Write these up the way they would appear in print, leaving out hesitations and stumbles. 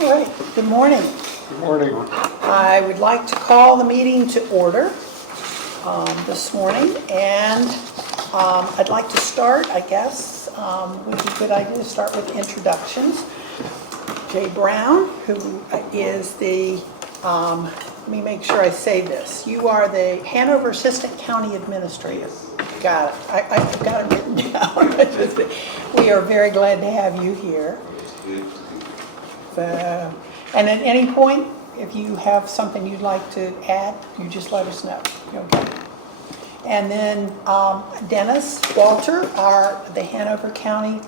right, good morning. Good morning. I would like to call the meeting to order this morning, and I'd like to start, I guess, would be a good idea to start with introductions. Jay Brown, who is the, let me make sure I say this, you are the Hanover Assistant County Administrator. Got it. I've got it written down. We are very glad to have you here. And at any point, if you have something you'd like to add, you just let us know. Okay. And then Dennis Walter, the Hanover County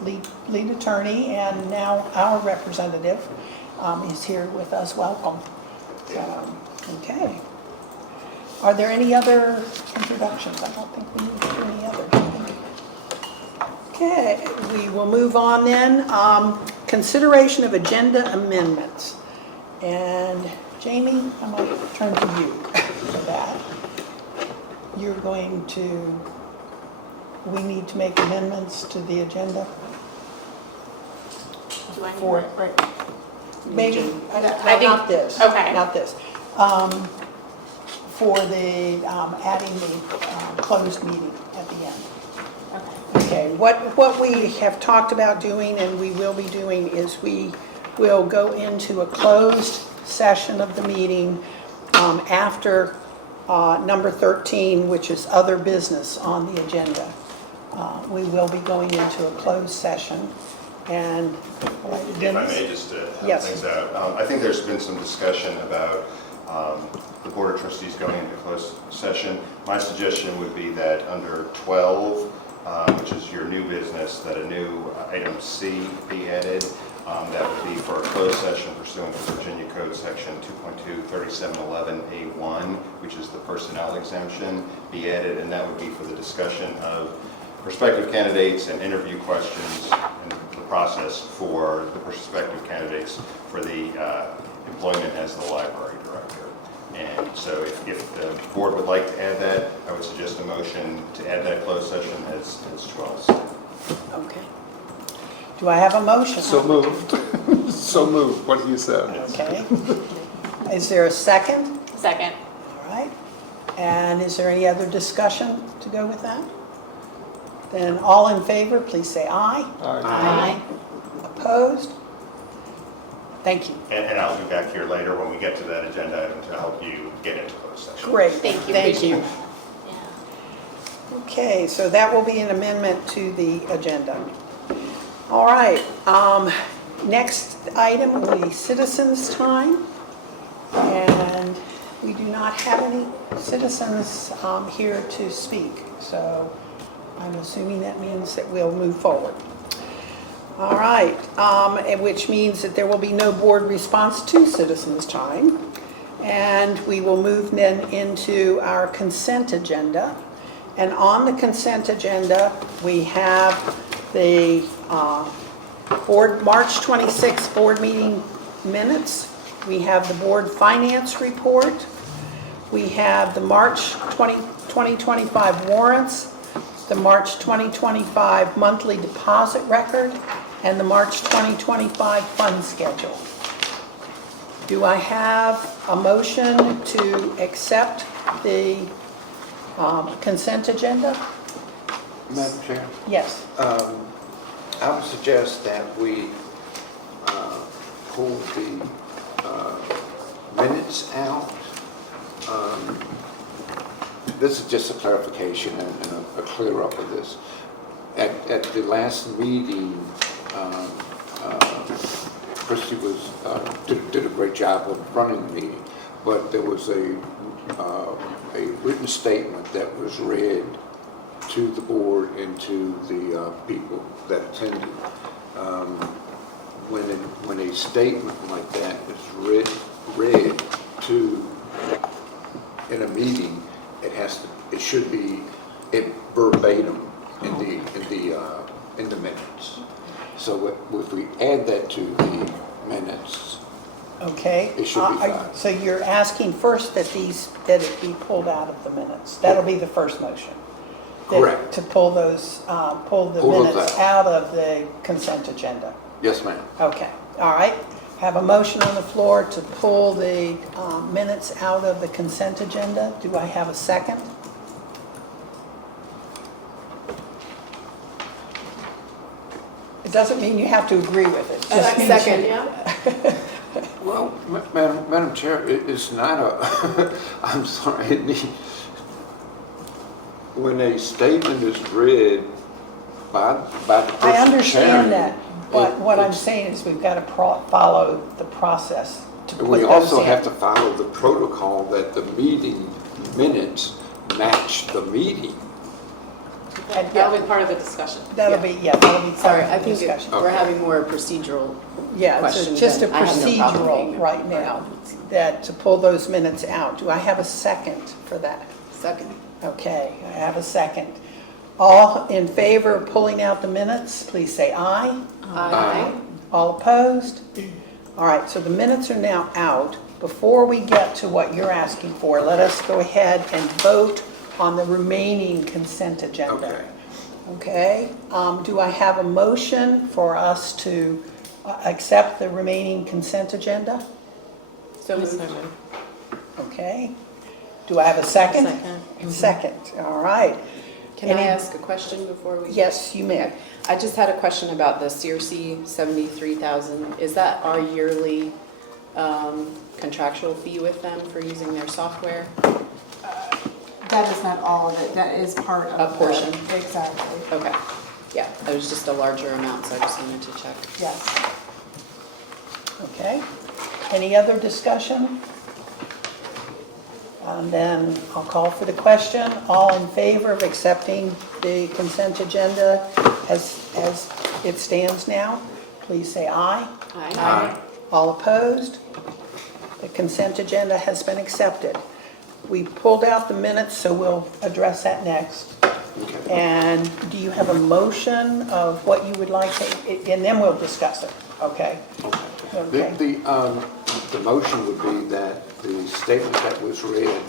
lead attorney and now our representative, is here with us. Welcome. Okay. Are there any other introductions? I don't think we need to do any others. Okay, we will move on then. Consideration of agenda amendments. And Jamie, I'm going to turn to you for that. You're going to, we need to make amendments to the agenda? Do I need For- it? Right. Maybe, I think- not this. okay. Not this. For the, adding the closed meeting at the end. Okay. Okay, what we have talked about doing and we will be doing is we will go into a closed session of the meeting after number 13, which is other business on the agenda. We will be going into a closed session and... If I may just help Yes. things out. I think there's been some discussion about the Board of Trustees going into closed session. My suggestion would be that under 12, which is your new business, that a new item C be added. That would be for a closed session pursuant to Virginia Code Section 2.23711A1, which is the personnel exemption, be added, and that would be for the discussion of prospective candidates and interview questions and the process for the prospective candidates for the employment as the library director. And so if the board would like to add that, I would suggest a motion to add that closed session as 12. Okay. Do I have a motion? So moved. So moved, what you said. Okay. Is there a second? Second. All right. And is there any other discussion to go with that? Then all in favor, please say aye. Aye. Opposed? Thank you. And I'll be back here later when we get to that agenda item to help you get into closed session. Great. Thank you. Thank Appreciate you. it. Yeah. Okay, so that will be an amendment to the agenda. All right. Next item will be citizens' time. And we do not have any citizens here to speak. So I'm assuming that means that we'll move forward. All right, which means that there will be no board response to citizens' time. And we will move then into our consent agenda. And on the consent agenda, we have the March 26th board meeting minutes. We have the board finance report. We have the March 2025 warrants, the March 2025 monthly deposit record, and the March 2025 fund schedule. Do I have a motion to accept the consent agenda? Madam Chair, Yes. I would suggest that we pull the minutes out. This is just a clarification and a clear up of this. At the last meeting, Christy did a great job of running the meeting, but there was a written statement that was read to the board and to the people that attended. When a statement like that is read to in a meeting, it should be verbatim in the minutes. So if we add that to the minutes, Okay. It should be fine. So you're asking first that it be pulled out of the minutes. That'll be the first motion. Correct. To pull the Pull those minutes out. out of the consent agenda. Yes, ma'am. Okay, all right. Have a motion on the floor to pull the minutes out of the consent agenda. Do I have a second? It doesn't mean you have to agree with it. Just means Second. Yeah. Well, Madam Chair, it's not a, I'm sorry, when a statement is read by the person I understand chairing, that, but what I'm it's- saying is we've got to follow the process to put We those also in. have to follow the protocol that the meeting minutes match the meeting. And That'll be part of the discussion. That'll be part Sorry, of I the think discussion. we're having more procedural. Yeah, it's questions, just a and I have no problem procedural being there. right now, that to pull those minutes out. Do I have a second for that? Second. Okay, I have a second. All in favor of pulling out the minutes, please say aye. Aye. All opposed? All right, so the minutes are now out. Before we get to what you're asking for, let us go ahead and vote on the remaining consent agenda. Okay. Okay, do I have a motion for us to accept the remaining consent agenda? So moved. Okay. Do I have a second? Second. Second, all right. Can I Any- ask a question before we? Yes, you may. I just had a question about the CRC 73,000. Is that our yearly contractual fee with them for using their software? That is not all of it, that is part of. A portion. Exactly, Okay. Yeah, it was just a larger amount, so I just wanted to check. yes. Okay. Any other discussion? Then I'll call for the question. All in favor of accepting the consent agenda as it stands now, please say aye. Aye. All opposed? The consent agenda has been accepted. We pulled out the minutes, so we'll address that next. Okay. And do you have a motion of what you would like to, and then we'll discuss it, okay? Okay. The motion would be that the statement that was read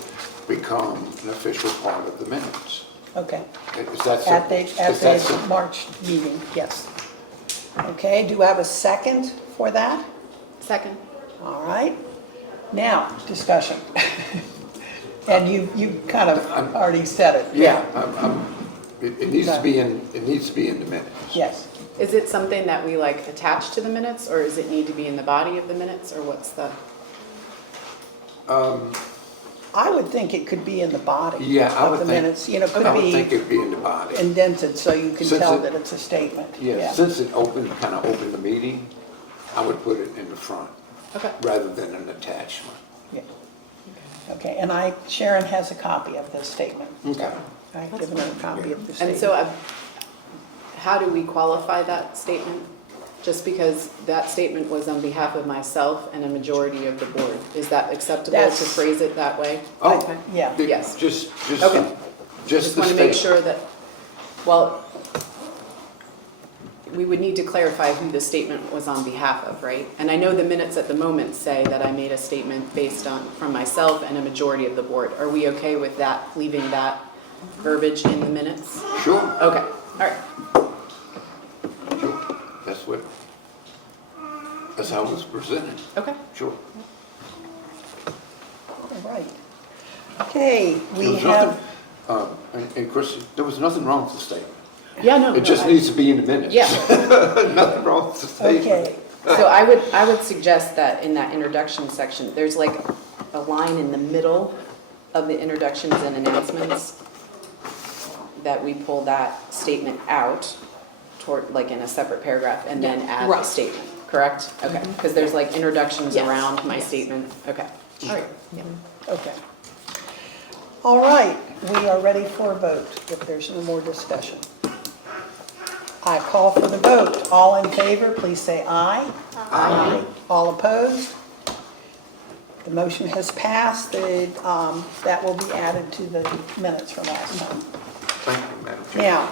become an official part of the minutes. Okay. Is that so? At Is that the so? March meeting, yes. Okay, do I have a second for that? Second. All right. Now, discussion. And you kind of already said it. Yeah, it needs to be in, it needs to be in the minutes. Yes. Is it something that we like attach to the minutes, or does it need to be in the body of the minutes, or what's the? I would think it could be in the body Yeah, I of would the think. minutes. You know, could I would think be it'd be in the body. indented so you can Since tell it- that it's a statement. Yeah, since it kind of opened the meeting, I would put it in the front Okay. rather than an attachment. Yeah. Okay, and Sharon has a copy of this statement. Okay. I've given her a copy of the And statement. so how do we qualify that statement? Just because that statement was on behalf of myself and a majority of the board. Is that acceptable to That's- phrase it that way? Oh, Okay. Yeah. Yes. Just Okay. just Just the want to make statement. sure that, well, we would need to clarify who the statement was on behalf of, right? And I know the minutes at the moment say that I made a statement based on, from myself and a majority of the board. Are we okay with that, leaving that verbiage in the minutes? Sure, Okay, all right. sure. That's how it was presented. Okay. Sure. All right. Okay, There we was have, nothing, and Chris, there was nothing wrong with the statement. Yeah, no. It just needs to be in the minutes. Yeah. Nothing wrong with the statement. okay, So I would suggest that in that introduction section, there's like a line in the middle of the introductions and announcements that we pull that statement out toward, like in a separate paragraph, and then add the Right. statement, correct? Okay, because there's like introductions Yes. around my Yes. statement. Okay, all right. Yeah. okay. All right, we are ready for a vote, if there's no more discussion. I call for the vote. All in favor, please say aye. Aye. All opposed? The motion has passed. That will be added to the minutes from last time. Thank you, Madam Chair. Now,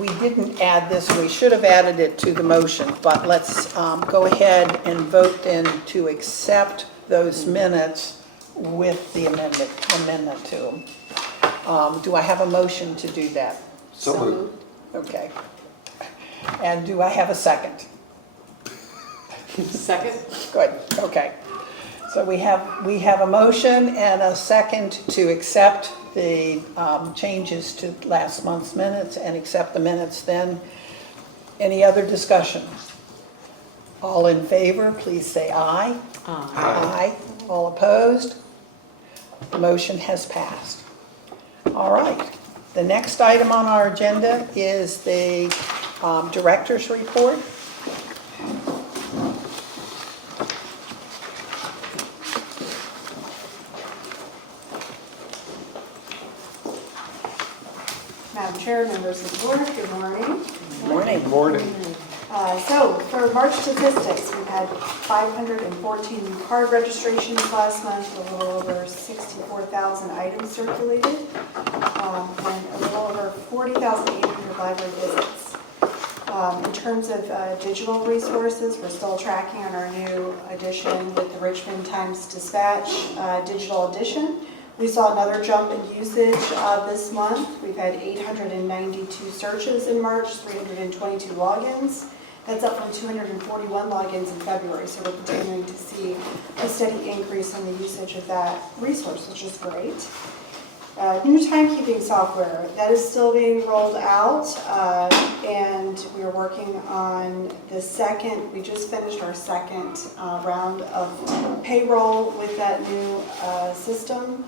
we didn't add this, we should have added it to the motion, but let's go ahead and vote then to accept those minutes with the amendment to them. Do I have a motion to do that? So moved. Okay. And do I have a second? Second? Good, okay. So we have a motion and a second to accept the changes to last month's minutes and accept the minutes then. Any other discussion? All in favor, please say aye. Aye. All opposed? The motion has passed. All right. The next item on our agenda is the director's report. Madam Chair, members of the board, good morning. Morning. Good morning. So for March statistics, we've had 514 new card registrations last month, a little over 64,000 items circulated, and a little over 40,800 library visits. In terms of digital resources, we're still tracking on our new edition with the Richmond Times-Dispatch digital edition. We saw another jump in usage this month. We've had 892 searches in March, 322 logins. That's up from 241 logins in February, so we're continuing to see a steady increase in the usage of that resource, which is great. New timekeeping software, that is still being rolled out, and we are working on the second, we just finished our second round of payroll with that new system,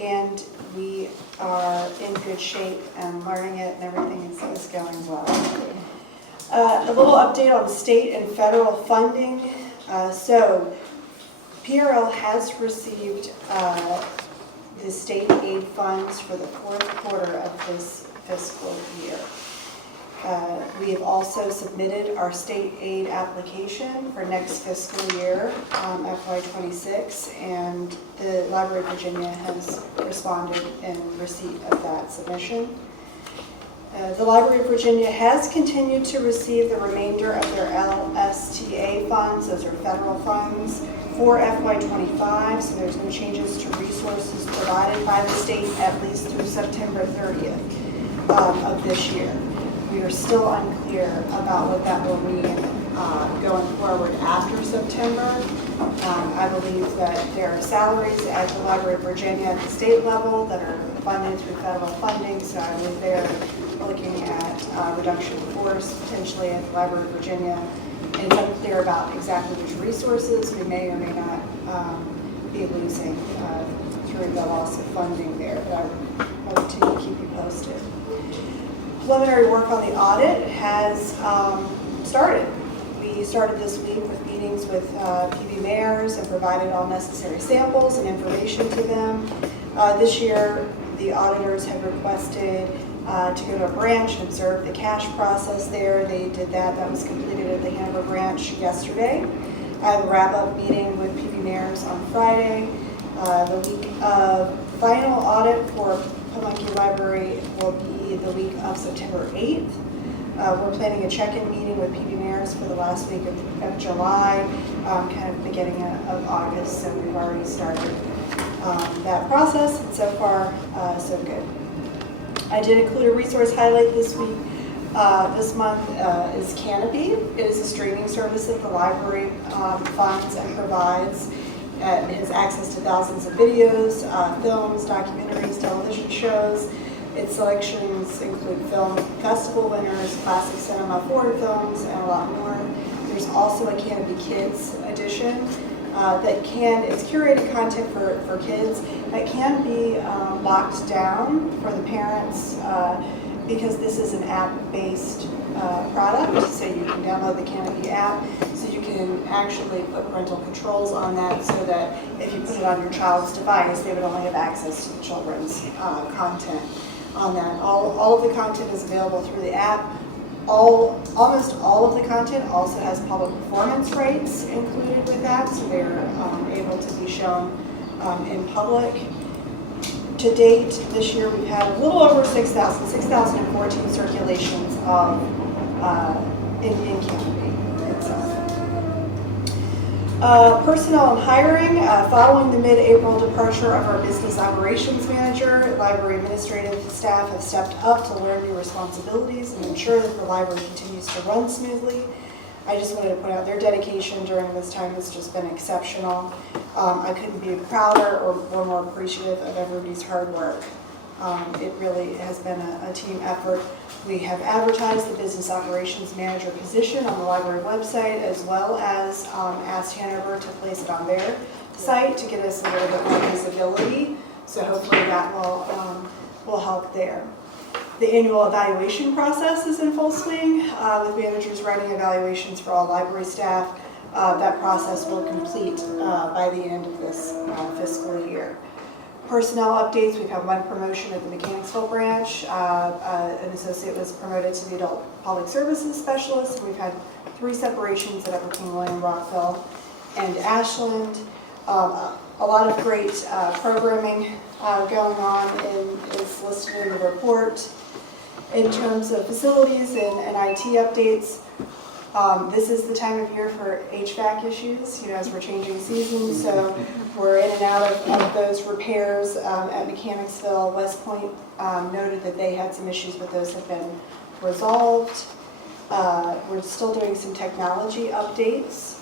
and we are in good shape and learning it, and everything is going well. A little update on state and federal funding. So PRL has received the state aid funds for the fourth quarter of this fiscal year. We have also submitted our state aid application for next fiscal year, FY26, and the Library of Virginia has responded in receipt of that submission. The Library of Virginia has continued to receive the remainder of their LSTA funds, those are federal funds, for FY25, so there's no changes to resources provided by the state at least through September 30th of this year. We are still unclear about what that will mean going forward after September. I believe that there are salaries at the Library of Virginia at the state level that are funded through federal funding, so I believe they're looking at reduction in force potentially at the Library of Virginia. And it's unclear about exactly which resources we may or may not be losing through the loss of funding there, but I will continue to keep you posted. Preliminary work on the audit has started. We started this week with meetings with PB mayors and provided all necessary samples and information to them. This year, the auditors have requested to go to a branch and observe the cash process there. They did that. That was completed at the Hanover branch yesterday. I have a wrap-up meeting with PB mayors on Friday. The week of final audit for Pamunkey Library will be the week of September 8th. We're planning a check-in meeting with PB mayors for the last week of July, kind of beginning of August, so we've already started that process, and so far, so good. I did include a resource highlight this week. This month is Canopy. It is a streaming service that the library funds and provides. It has access to thousands of videos, films, documentaries, television shows. Its selections include film festival winners, classic cinema, foreign films, and a lot more. There's also a Canopy Kids edition it's curated content for kids that can be locked down for the parents because this is an app-based product, so you can download the Canopy app, so you can actually put parental controls on that so that if you put it on your child's device, they would only have access to the children's content on that. All of the content is available through the app. Almost all of the content also has public performance rights included with that, so they're able to be shown in public. To date, this year we've had a little over 6,014 circulations of in Canopy itself. Personnel and hiring. Following the mid-April departure of our business operations manager, library administrative staff have stepped up to learn new responsibilities and ensure that the library continues to run smoothly. I just wanted to point out their dedication during this time has just been exceptional. I couldn't be prouder or more appreciative of everybody's hard work. It really has been a team effort. We have advertised the business operations manager position on the library website, as well as asked Hanover to place it on their site to get us a little bit more visibility. So hopefully that will help there. The annual evaluation process is in full swing, with managers writing evaluations for all library staff. That process will complete by the end of this fiscal year. Personnel updates, we've had one promotion at the Mechanicsville branch. An associate was promoted to the adult public services specialist. We've had 3 separations at Upper King William, Rockville, and Ashland. A lot of great programming going on is listed in the report. In terms of facilities and IT updates, this is the time of year for HVAC issues, as we're changing seasons, so we're in and out of those repairs at Mechanicsville. West Point noted that they had some issues, but those have been resolved. We're still doing some technology updates.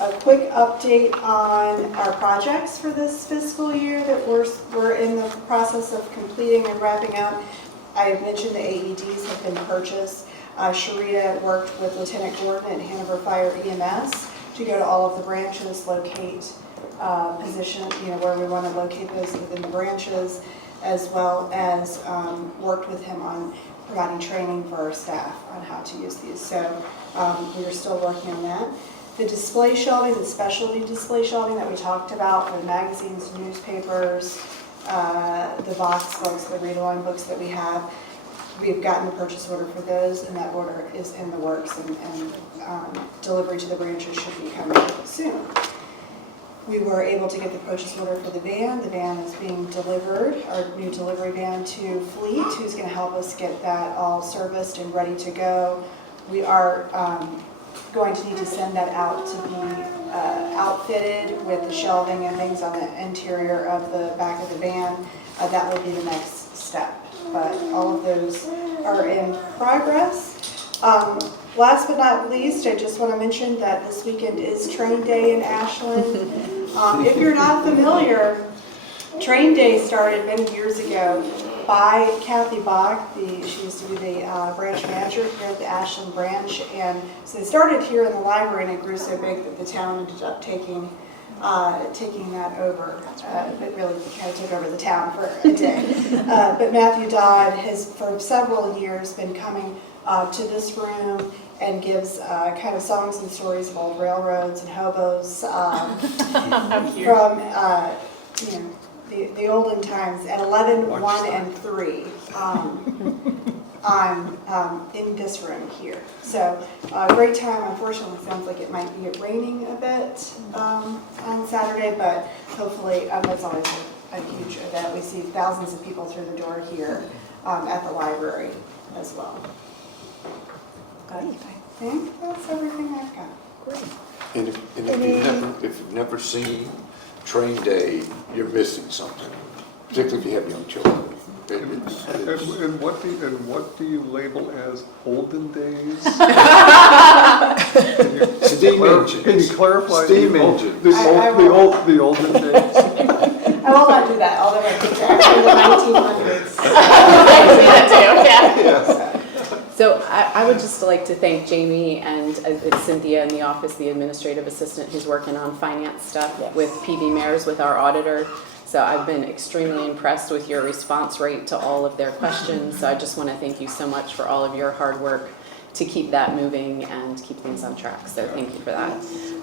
A quick update on our projects for this fiscal year that we're in the process of completing and wrapping up. I have mentioned the AEDs have been purchased. Sharita worked with Lieutenant Gordon at Hanover Fire EMS to go to all of the branches, locate position, where we want to locate those within the branches, as well as worked with him on providing training for our staff on how to use these. So we are still working on that. The display shelving, the specialty display shelving that we talked about for the magazines, newspapers, the Vox books, the read-along books that we have, we've gotten the purchase order for those, and that order is in the works, and delivery to the branches should be coming soon. We were able to get the purchase order for the van. The van is being delivered, our new delivery van, to Fleet, who's going to help us get that all serviced and ready to go. We are going to need to send that out to be outfitted with the shelving and things on the interior of the back of the van. That will be the next step, but all of those are in progress. Last but not least, I just want to mention that this weekend is Train Day in Ashland. If you're not familiar, Train Day started many years ago by Kathy Bach. She used to be the branch manager here at the Ashland branch, and so they started here in the library, and it grew so big that the town ended up taking that over. It really kind of took over the town for a day. But Matthew Dodd has, for several years, been coming to this room and gives kind of songs and stories of old railroads and hobos from the olden times at 11, 1, and 3 in this room here. So great time. Unfortunately, it sounds like it might be raining a bit on Saturday, but hopefully that's always a huge event. We see thousands of people through the door here at the library as well. But I think that's everything I've got. Great. And if you've never seen Train Day, you're missing something, particularly if you have young children. And what do you label as olden days? Steam engines. Can you clarify Steam engines. the olden days? I will not do that, although I think they're actually the 1900s. I do that too, yeah. So I would just like to thank Jamie and Cynthia in the office, the administrative assistant who's working on finance stuff with PV Mayors, with our auditor. So I've been extremely impressed with your response rate to all of their questions. So I just want to thank you so much for all of your hard work to keep that moving and keep things on track. So thank you for that.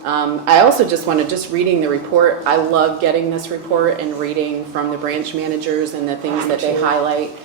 I also just want to, just reading the report, I love getting this report and reading from the branch managers and the things that they highlight.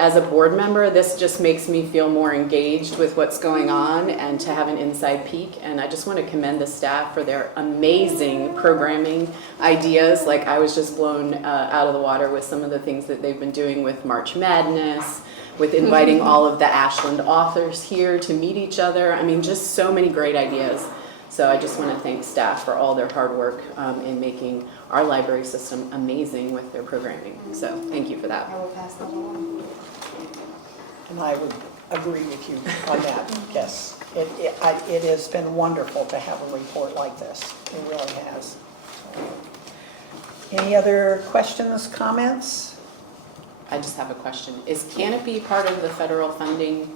As a board member, this just makes me feel more engaged with what's going on and to have an inside peek. And I just want to commend the staff for their amazing programming ideas. Like, I was just blown out of the water with some of the things that they've been doing with March Madness, with inviting all of the Ashland authors here to meet each other. I mean, just so many great ideas. So I just want to thank staff for all their hard work in making our library system amazing with their programming. So thank you for that. I will pass that along. And I would agree with you on that, yes. It has been wonderful to have a report like this. It really has. Any other questions, comments? I just have a question. Is Canopy part of the federal funding,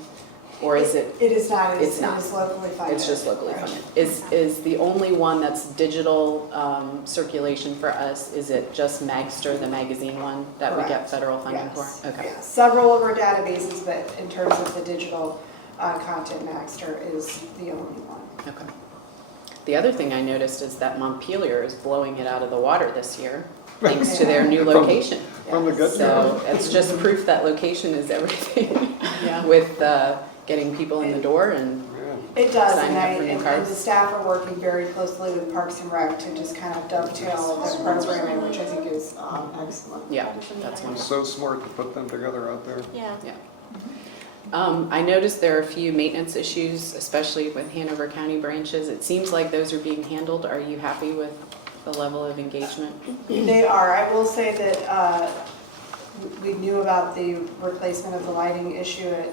or is it? It is not, it It's is not. locally funded. It's just locally Right. funded. Is the only one that's digital circulation for us, is it just Magster, the magazine one, that we get Correct. federal funding for? Yes. Okay. Yes. Several of our databases, but in terms of the digital content, Maxter is the only one. Okay. The other thing I noticed is that Montpelier is blowing it out of the water this year, thanks to their new location. From the gut. So it's just proof that location is everything Yeah. with getting people in the door and, Yeah. It does, Signing up for new and cards. the staff are working very closely with Parks and Rec to just kind of dovetail the programming, which I think is excellent. yeah, that's It's wonderful. so smart to put them together out there. Yeah. Yeah. I noticed there are a few maintenance issues, especially with Hanover County branches. It seems like those are being handled. Are you happy with the level of engagement? They are. I will say that we knew about the replacement of the lighting issue. It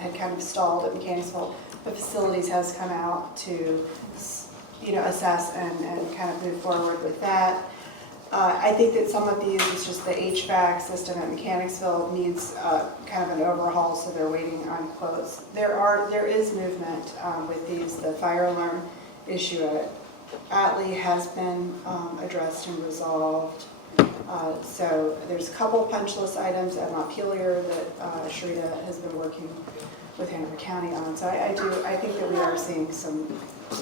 had kind of stalled at Mechanicsville. The facilities has come out to, assess and kind of move forward with that. I think that some of these, it's just the HVAC system at Mechanicsville needs kind of an overhaul, so they're waiting on quotes. There is movement with these. The fire alarm issue at Atlee has been addressed and resolved. So there's a couple punch list items at Montpelier that Sharita has been working with Hanover County on. So I think that we are seeing some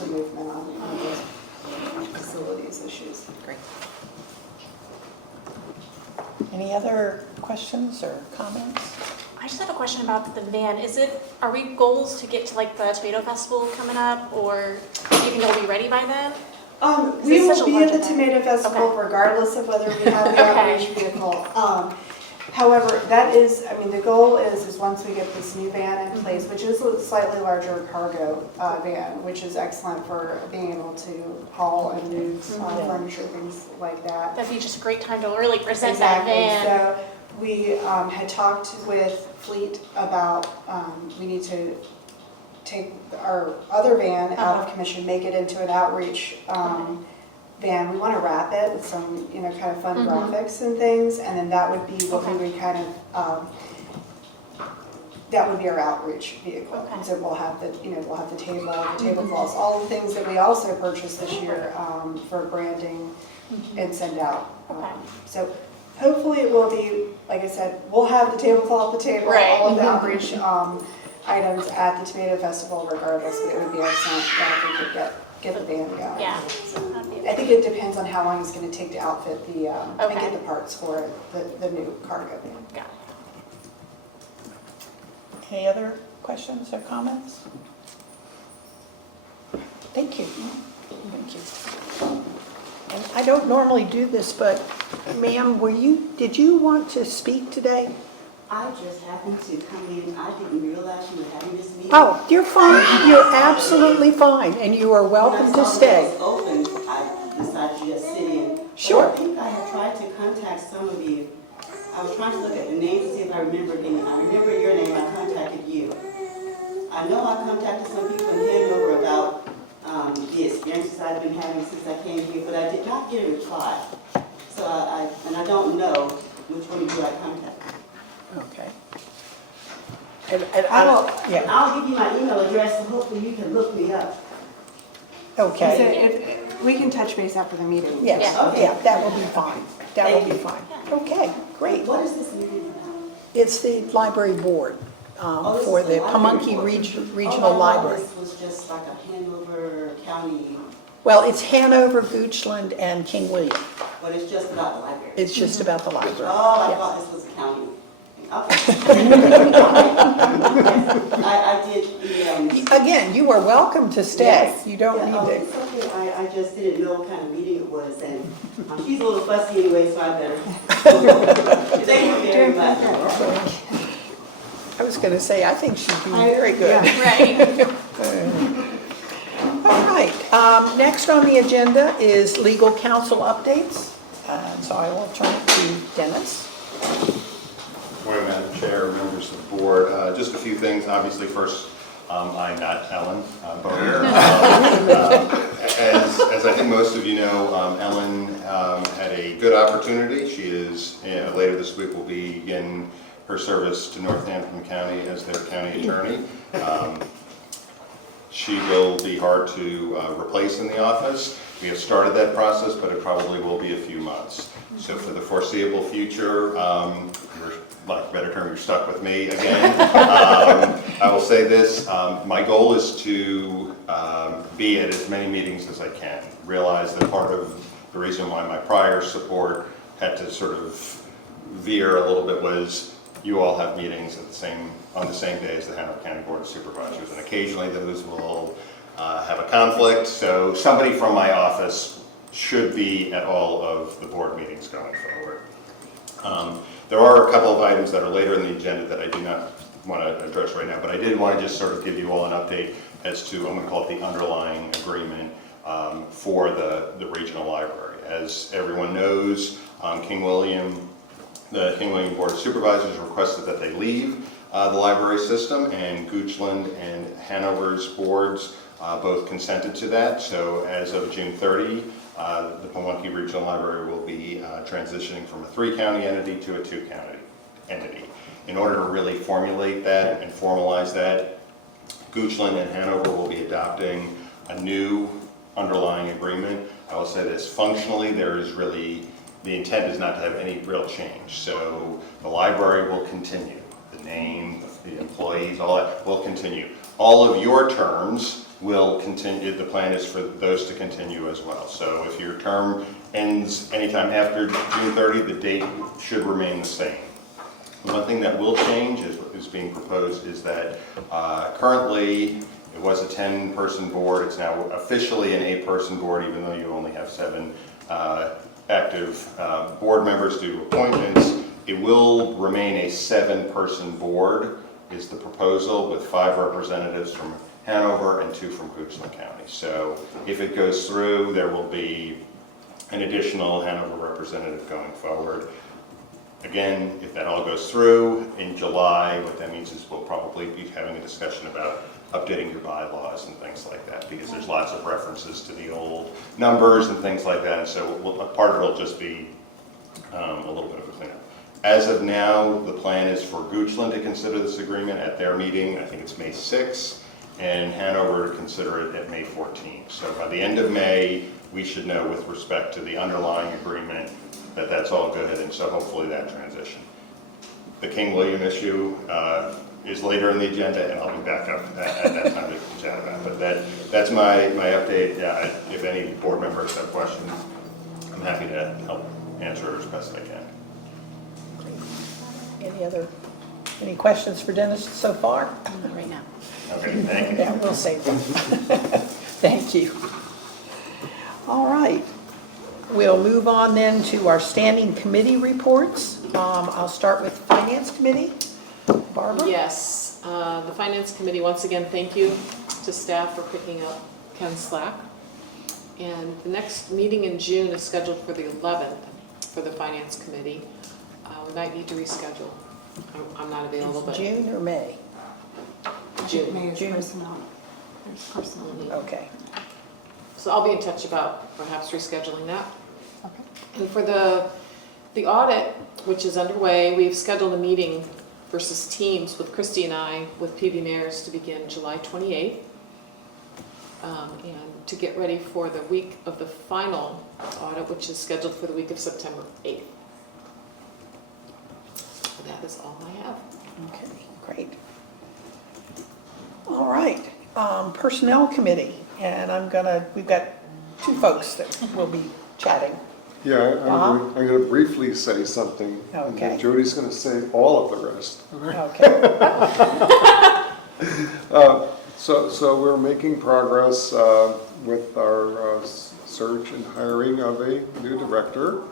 movement on those facilities issues. Great. Any other questions or comments? I just have a question about the van. Are we goals to get to like the Tomato Festival coming up, or do you think it'll be ready by then? We it's will such a be large at the event. Tomato Festival Okay. regardless of whether we have the Okay. outreach vehicle. However, the goal is once we get this new van in place, which is a slightly larger cargo van, which is excellent for being able to haul and move furniture, things like that. That'd be just a great time to really present Exactly. that van. So we had talked with Fleet about, we need to take our other van out of commission, make it into an outreach van. We want to wrap it with some, kind of fun graphics and things, and then that would be what we would kind of, that would be our outreach vehicle. Okay. So we'll have the tablecloths, all the things that we also purchased this year for branding and send out. Okay. So hopefully it will be, like I said, we'll have the tablecloth, the table, Right. all of the outreach items at the Tomato Festival regardless, but it would be excellent that if we could get the van going. Yeah. So That'd be I think it depends on how long it's going to take to outfit the, and Okay. get the parts for the new cargo van. Got it. Any other questions or comments? Thank you. Thank you. And I don't normally do this, but ma'am, did you want to speak today? I just happened to come in. I didn't realize you were having this meeting. Oh, you're fine. You're absolutely fine, and you are welcome to stay. When I saw that it was open, I decided to just sit in. Sure. But I think I had tried to contact some of you. I was trying to look at the names to see if I remembered any. I remember your name. I contacted you. I know I contacted some people in Hanover about the experiences I've been having since I came here, but I did not get a reply. So I don't know which one of you I contacted. Okay. And I will, yeah, I'll give you my email address, and hopefully you can look me up. okay. So we can touch base after the meeting. Yes, Yeah. yeah, that will be fine. That will Thank be you. fine. Okay, great. What is this meeting about? It's the library board Oh, this for is the library Pamunkey board. Regional I Library. thought this was just like a Hanover County, Well, it's Hanover, Goochland, and King William. but it's just about the library. It's just about the library. Oh, I Yes. thought this was a county. Okay. I did email. Again, you are welcome to stay. Yes. You don't Yeah, need it's okay. I just didn't know what kind of meeting it was, and she's a little fussy anyway, so I better. Thank you very much. to. I was going to say, I think she'd be very good. Right. All right, next on the agenda is legal counsel updates. So I will turn it to Dennis. Morning, Madam Chair, members of the board. Just a few things. Obviously, first, I'm not Ellen Bowyer. As I think most of you know, Ellen had a good opportunity. She is, later this week, will begin her service to Northampton County as their county attorney. She will be hard to replace in the office. We have started that process, but it probably will be a few months. So for the foreseeable future, you're, like a better term, you're stuck with me again. I will say this, my goal is to be at as many meetings as I can. Realize that part of the reason why my prior support had to sort of veer a little bit was you all have meetings at on the same day as the Hanover County Board of Supervisors, and occasionally those will have a conflict, so somebody from my office should be at all of the board meetings going forward. There are a couple of items that are later in the agenda that I do not want to address right now, but I did want to just sort of give you all an update as to, I'm going to call it the underlying agreement for the regional library. As everyone knows, the King William Board of Supervisors requested that they leave the library system, and Goochland and Hanover's boards both consented to that. So as of June 30, the Pamunkey Regional Library will be transitioning from a 3-county entity to a 2-county entity. In order to really formulate that and formalize that, Goochland and Hanover will be adopting a new underlying agreement. I will say this, functionally there is really, the intent is not to have any real change. So the library will continue. The name, the employees, all that will continue. All of your terms will continue. The plan is for those to continue as well. So if your term ends anytime after June 30, the date should remain the same. One thing that will change is being proposed is that currently it was a 10-person board. It's now officially an 8-person board, even though you only have 7 active board members due to appointments. It will remain a 7-person board is the proposal, with 5 representatives from Hanover and 2 from Goochland County. So if it goes through, there will be an additional Hanover representative going forward. Again, if that all goes through in July, what that means is we'll probably be having a discussion about updating your bylaws and things like that, because there's lots of references to the old numbers and things like that, and so part of it will just be a little bit of a cleanup. As of now, the plan is for Goochland to consider this agreement at their meeting, I think it's May 6th, and Hanover to consider it at May 14th. So by the end of May, we should know with respect to the underlying agreement that that's all good, and so hopefully that transition. The King William issue is later in the agenda, and I'll be back up at that time to chat about it. But that's my update. If any board members have questions, I'm happy to help answer as best I can. Any questions for Dennis so far? Not right now. Okay, thank you. Yeah, we'll save them. Thank you. All right. We'll move on then to our standing committee reports. I'll start with Finance Committee. Barbara? Yes, the Finance Committee, once again, thank you to staff for picking up Ken's slack. And the next meeting in June is scheduled for the 11th for the Finance Committee. We might need to reschedule. I'm not available, but June or May? June. May is June. personnel. There's personnel. Okay. So I'll be in touch about perhaps rescheduling that. And for the audit, which is underway, we've scheduled a meeting versus teams with Christy and I with PV Mayors to begin July 28th. And to get ready for the week of the final audit, which is scheduled for the week of September 8th. That is all I have. Okay, great. All right, Personnel Committee, and we've got 2 folks that will be chatting. Yeah, I'm going to briefly say something. And Okay. then Jody's going to say all of the rest. Okay. So we're making progress with our search and hiring of a new director.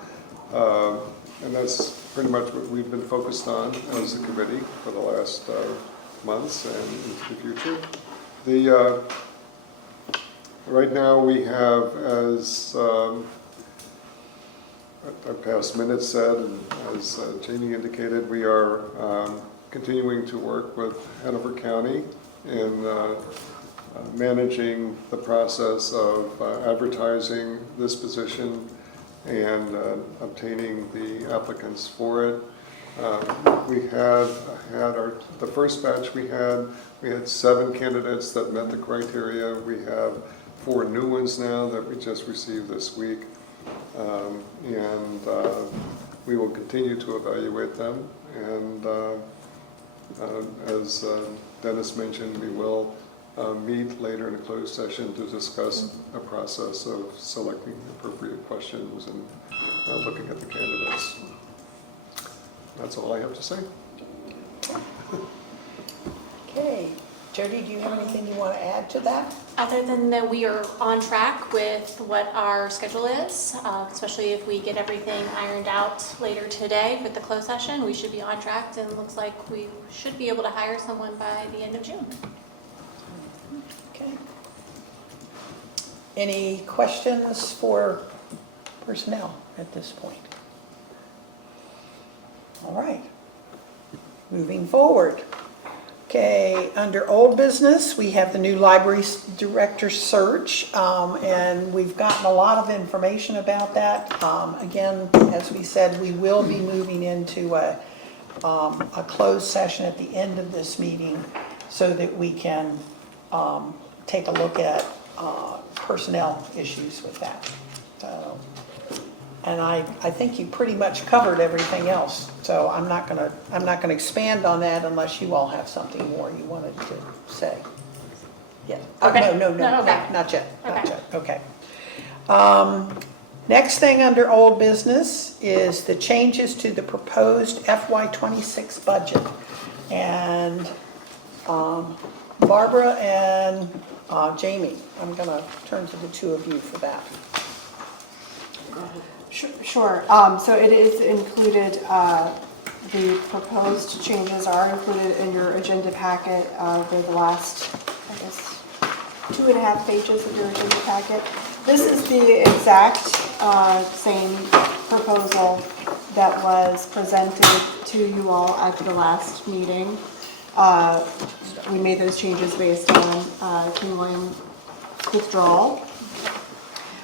And that's pretty much what we've been focused on as a committee for the last months and into the future. Right now we have as our past minutes said, and as Jamie indicated, we are continuing to work with Hanover County in managing the process of advertising this position and obtaining the applicants for it. We have had the first batch we had 7 candidates that met the criteria. We have 4 new ones now that we just received this week. And we will continue to evaluate them. And as Dennis mentioned, we will meet later in a closed session to discuss a process of selecting appropriate questions and looking at the candidates. That's all I have to say. Okay. Jody, do you have anything you want to add to that? Other than that, we are on track with what our schedule is, especially if we get everything ironed out later today with the closed session. We should be on track, and it looks like we should be able to hire someone by the end of June. Okay. Any questions for personnel at this point? All right. Moving forward. Okay, under old business, we have the new library director search, and we've gotten a lot of information about that. Again, as we said, we will be moving into a closed session at the end of this meeting so that we can take a look at personnel issues with that. So, and I think you pretty much covered everything else. So I'm not gonna expand on that unless you all have something more you wanted to say. Yeah. Okay. No, okay. not yet. Not Okay. yet. Okay. Next thing under old business is the changes to the proposed FY26 budget. And Barbara and Jamie, I'm gonna turn to the two of you for that. Sure. So it is included, the proposed changes are included in your agenda packet. They're the last, I guess, 2.5 pages of your agenda packet. This is the exact same proposal that was presented to you all at the last meeting. We made those changes based on King William withdrawal.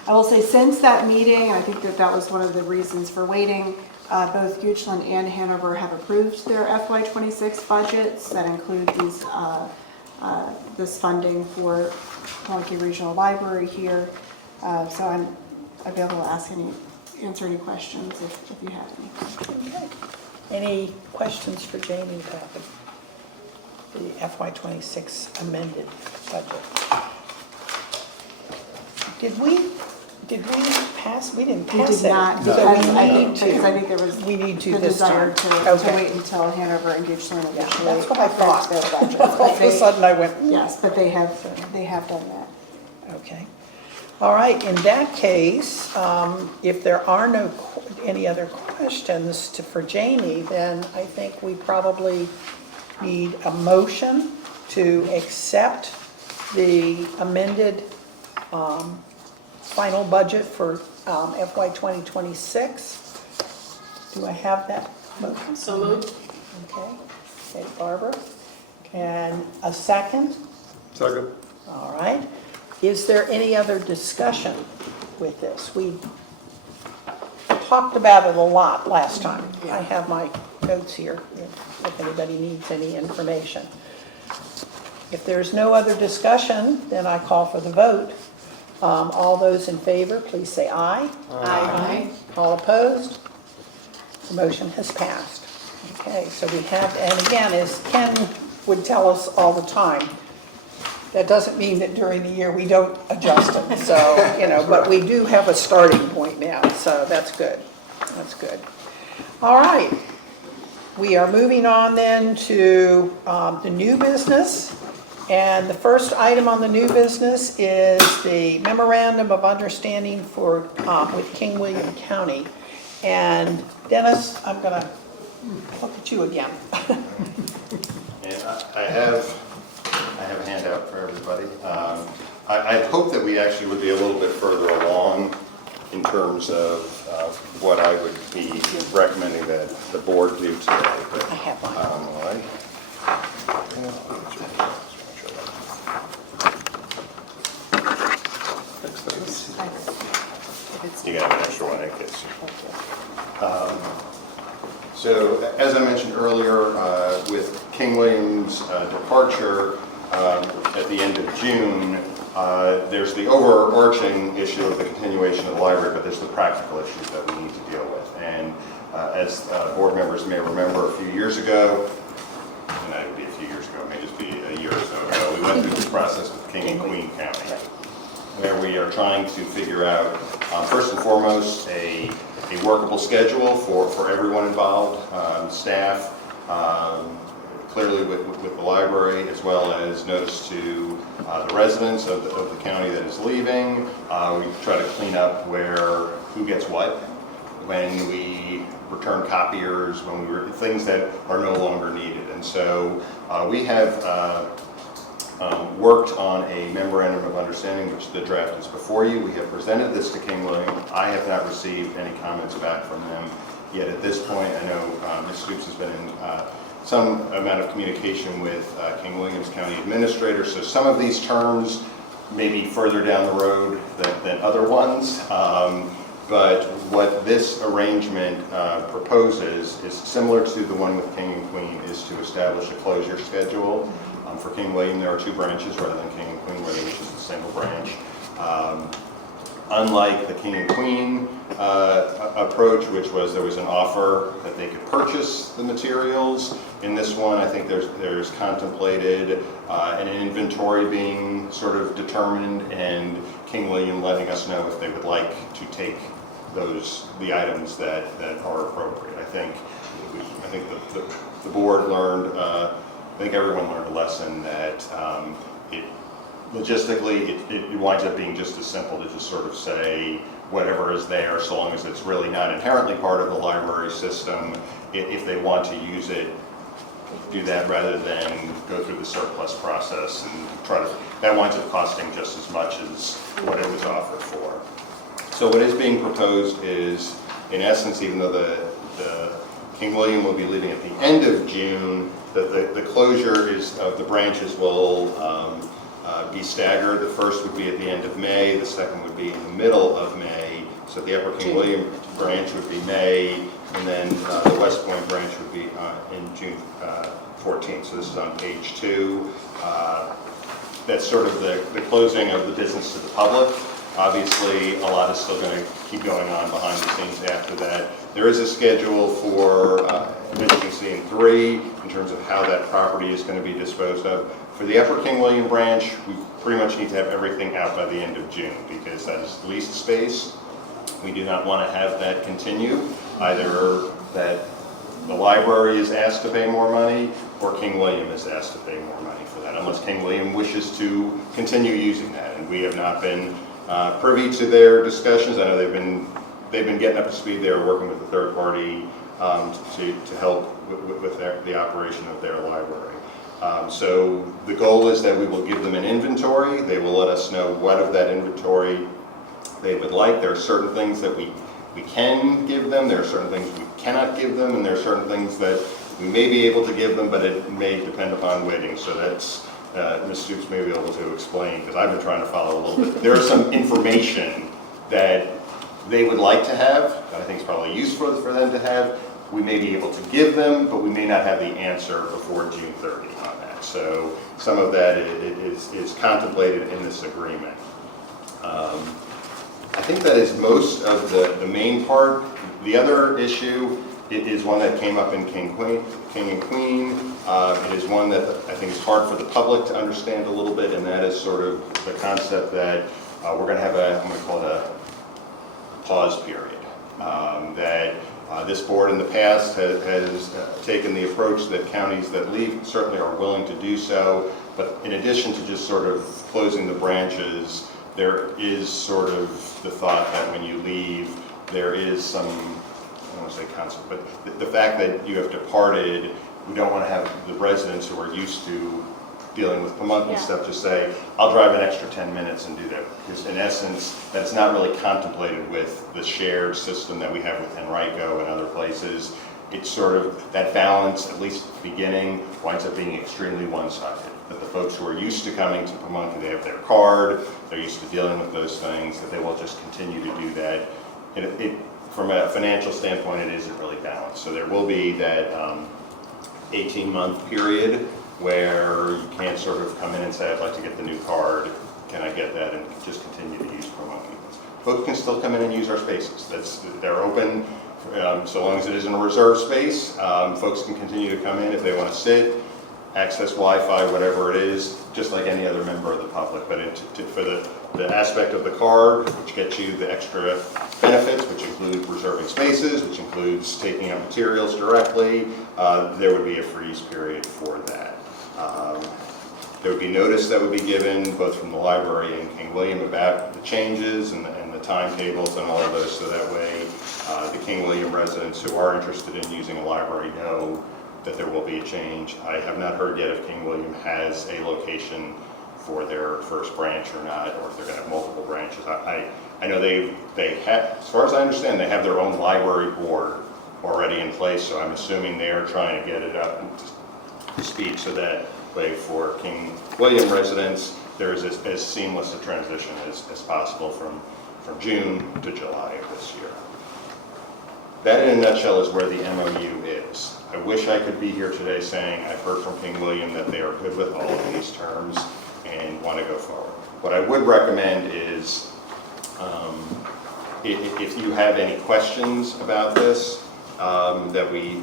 I will say since that meeting, and I think that was one of the reasons for waiting, both Goochland and Hanover have approved their FY26 budgets that include these, this funding for Pamunkey Regional Library here. So I'm available to answer any questions if you have any. Okay. Any questions for Jamie about the FY26 amended budget? Did we pass? We didn't pass it. We did not, So because we need to. because I think there was We need to the this desire time. to Okay. wait until Hanover and Goochland Yeah, officially. that's what I thought. approved their budgets. All But of a sudden I went, Yes, but they have done that. okay. All right, in that case, if there are any other questions for Jamie, then I think we probably need a motion to accept the amended final budget for FY 2026. Do I have that motion? So moved. Okay, okay, Barbara. And a second? Second. All right. Is there any other discussion with this? We talked about it a lot last time. I have my notes here if anybody needs any information. If there's no other discussion, then I call for the vote. All those in favor, please say aye. Aye. All opposed? The motion has passed. Okay, so we have, and again, as Ken would tell us all the time, that doesn't mean that during the year we don't adjust them. So, but we do have a starting point now, so that's good. That's good. All right. We are moving on then to the new business. And the first item on the new business is the memorandum of understanding with King William County. And Dennis, I'm going to look at you again. And I have a handout for everybody. I hope that we actually would be a little bit further along in terms of what I would be recommending that the board do today. But, I have one. all right. You got an extra one, I guess. So, as I mentioned earlier, with King William's departure at the end of June, there's the overarching issue of the continuation of the library, but there's the practical issues that we need to deal with. And as board members may remember, a few years ago, and that would be a few years ago, it may just be a year or so ago, we went through this process with King and Queen County, where we are trying to figure out, first and foremost, a workable schedule for everyone involved, staff, clearly with the library, as well as notice to the residents of the county that is leaving. We try to clean up who gets what, when we return copiers, things that are no longer needed. And so we have worked on a memorandum of understanding, which the draft is before you. We have presented this to King William. I have not received any comments back from them yet at this point. I know Ms. Stoops has been in some amount of communication with King William's County Administrator, so some of these terms may be further down the road than other ones. But what this arrangement proposes is similar to the one with King and Queen, is to establish a closure schedule. For King William, there are 2 branches rather than King and Queen, where there was just a single branch. Unlike the King and Queen approach, which was there was an offer that they could purchase the materials, in this one I think there's contemplated an inventory being sort of determined, and King William letting us know if they would like to take the items that are appropriate. I think the board learned, I think everyone learned a lesson that logistically, it winds up being just as simple to just sort of say whatever is there, so long as it's really not inherently part of the library system. If they want to use it, do that rather than go through the surplus process and that winds up costing just as much as what it was offered for. So what is being proposed is, in essence, even though the King William will be leaving at the end of June, the closure of the branches will be staggered. The first would be at the end of May, the second would be in the middle of May. So the Upper King William branch would be May, and then the West Point branch would be in June 14th. So this is on page 2. That's sort of the closing of the business to the public. Obviously, a lot is still going to keep going on behind the scenes after that. There is a schedule for, as you can see in 3, in terms of how that property is going to be disposed of. For the Upper King William branch, we pretty much need to have everything out by the end of June, because that is leased space. We do not want to have that continue, either that the library is asked to pay more money or King William is asked to pay more money for that, unless King William wishes to continue using that. And we have not been privy to their discussions. I know they've been getting up to speed. They are working with a third party to help with the operation of their library. So the goal is that we will give them an inventory. They will let us know what of that inventory they would like. There are certain things that we can give them. There are certain things we cannot give them, and there are certain things that we may be able to give them, but it may depend upon waiting. So that's Ms. Stoops may be able to explain, because I've been trying to follow a little bit. There is some information that they would like to have, that I think is probably useful for them to have. We may be able to give them, but we may not have the answer before June 30 on that. So some of that is contemplated in this agreement. I think that is most of the main part. The other issue is one that came up in King and Queen. It is one that I think is hard for the public to understand a little bit, and that is sort of the concept that we're going to have I'm going to call it a pause period. This board in the past has taken the approach that counties that leave certainly are willing to do so, but in addition to just sort of closing the branches, there is sort of the thought that when you leave, there is some, I don't want to say concept, but the fact that you have departed, we don't want to have the residents who are used to dealing with Pamunkey Yeah. stuff, just say, I'll drive an extra 10 minutes and do that. Because in essence, that's not really contemplated with the shared system that we have with Henrico and other places. It's sort of, that balance, at least at the beginning, winds up being extremely one-sided. That the folks who are used to coming to Pamunkey, they have their card, they're used to dealing with those things, that they will just continue to do that. From a financial standpoint, it isn't really balanced. So there will be that 18-month period where you can't sort of come in and say, I'd like to get the new card, can I get that, and just continue to use Pamunkey. Folks can still come in and use our spaces. They're open, so long as it isn't a reserved space. Folks can continue to come in if they want to sit, access Wi-Fi, whatever it is, just like any other member of the public. But for the aspect of the card, which gets you the extra benefits, which include reserving spaces, which includes taking out materials directly, there would be a freeze period for that. There would be notice that would be given both from the library and King William about the changes and the timetables and all of those, so that way the King William residents who are interested in using a library know that there will be a change. I have not heard yet if King William has a location for their first branch or not, or if they're going to have multiple branches. I know they have, as far as I understand, they have their own library board already in place, so I'm assuming they are trying to get it up to speed so that way for King William residents, there is as seamless a transition as possible from June to July of this year. That in a nutshell is where the MOU is. I wish I could be here today saying I've heard from King William that they are good with all of these terms and want to go forward. What I would recommend is if you have any questions about this, that we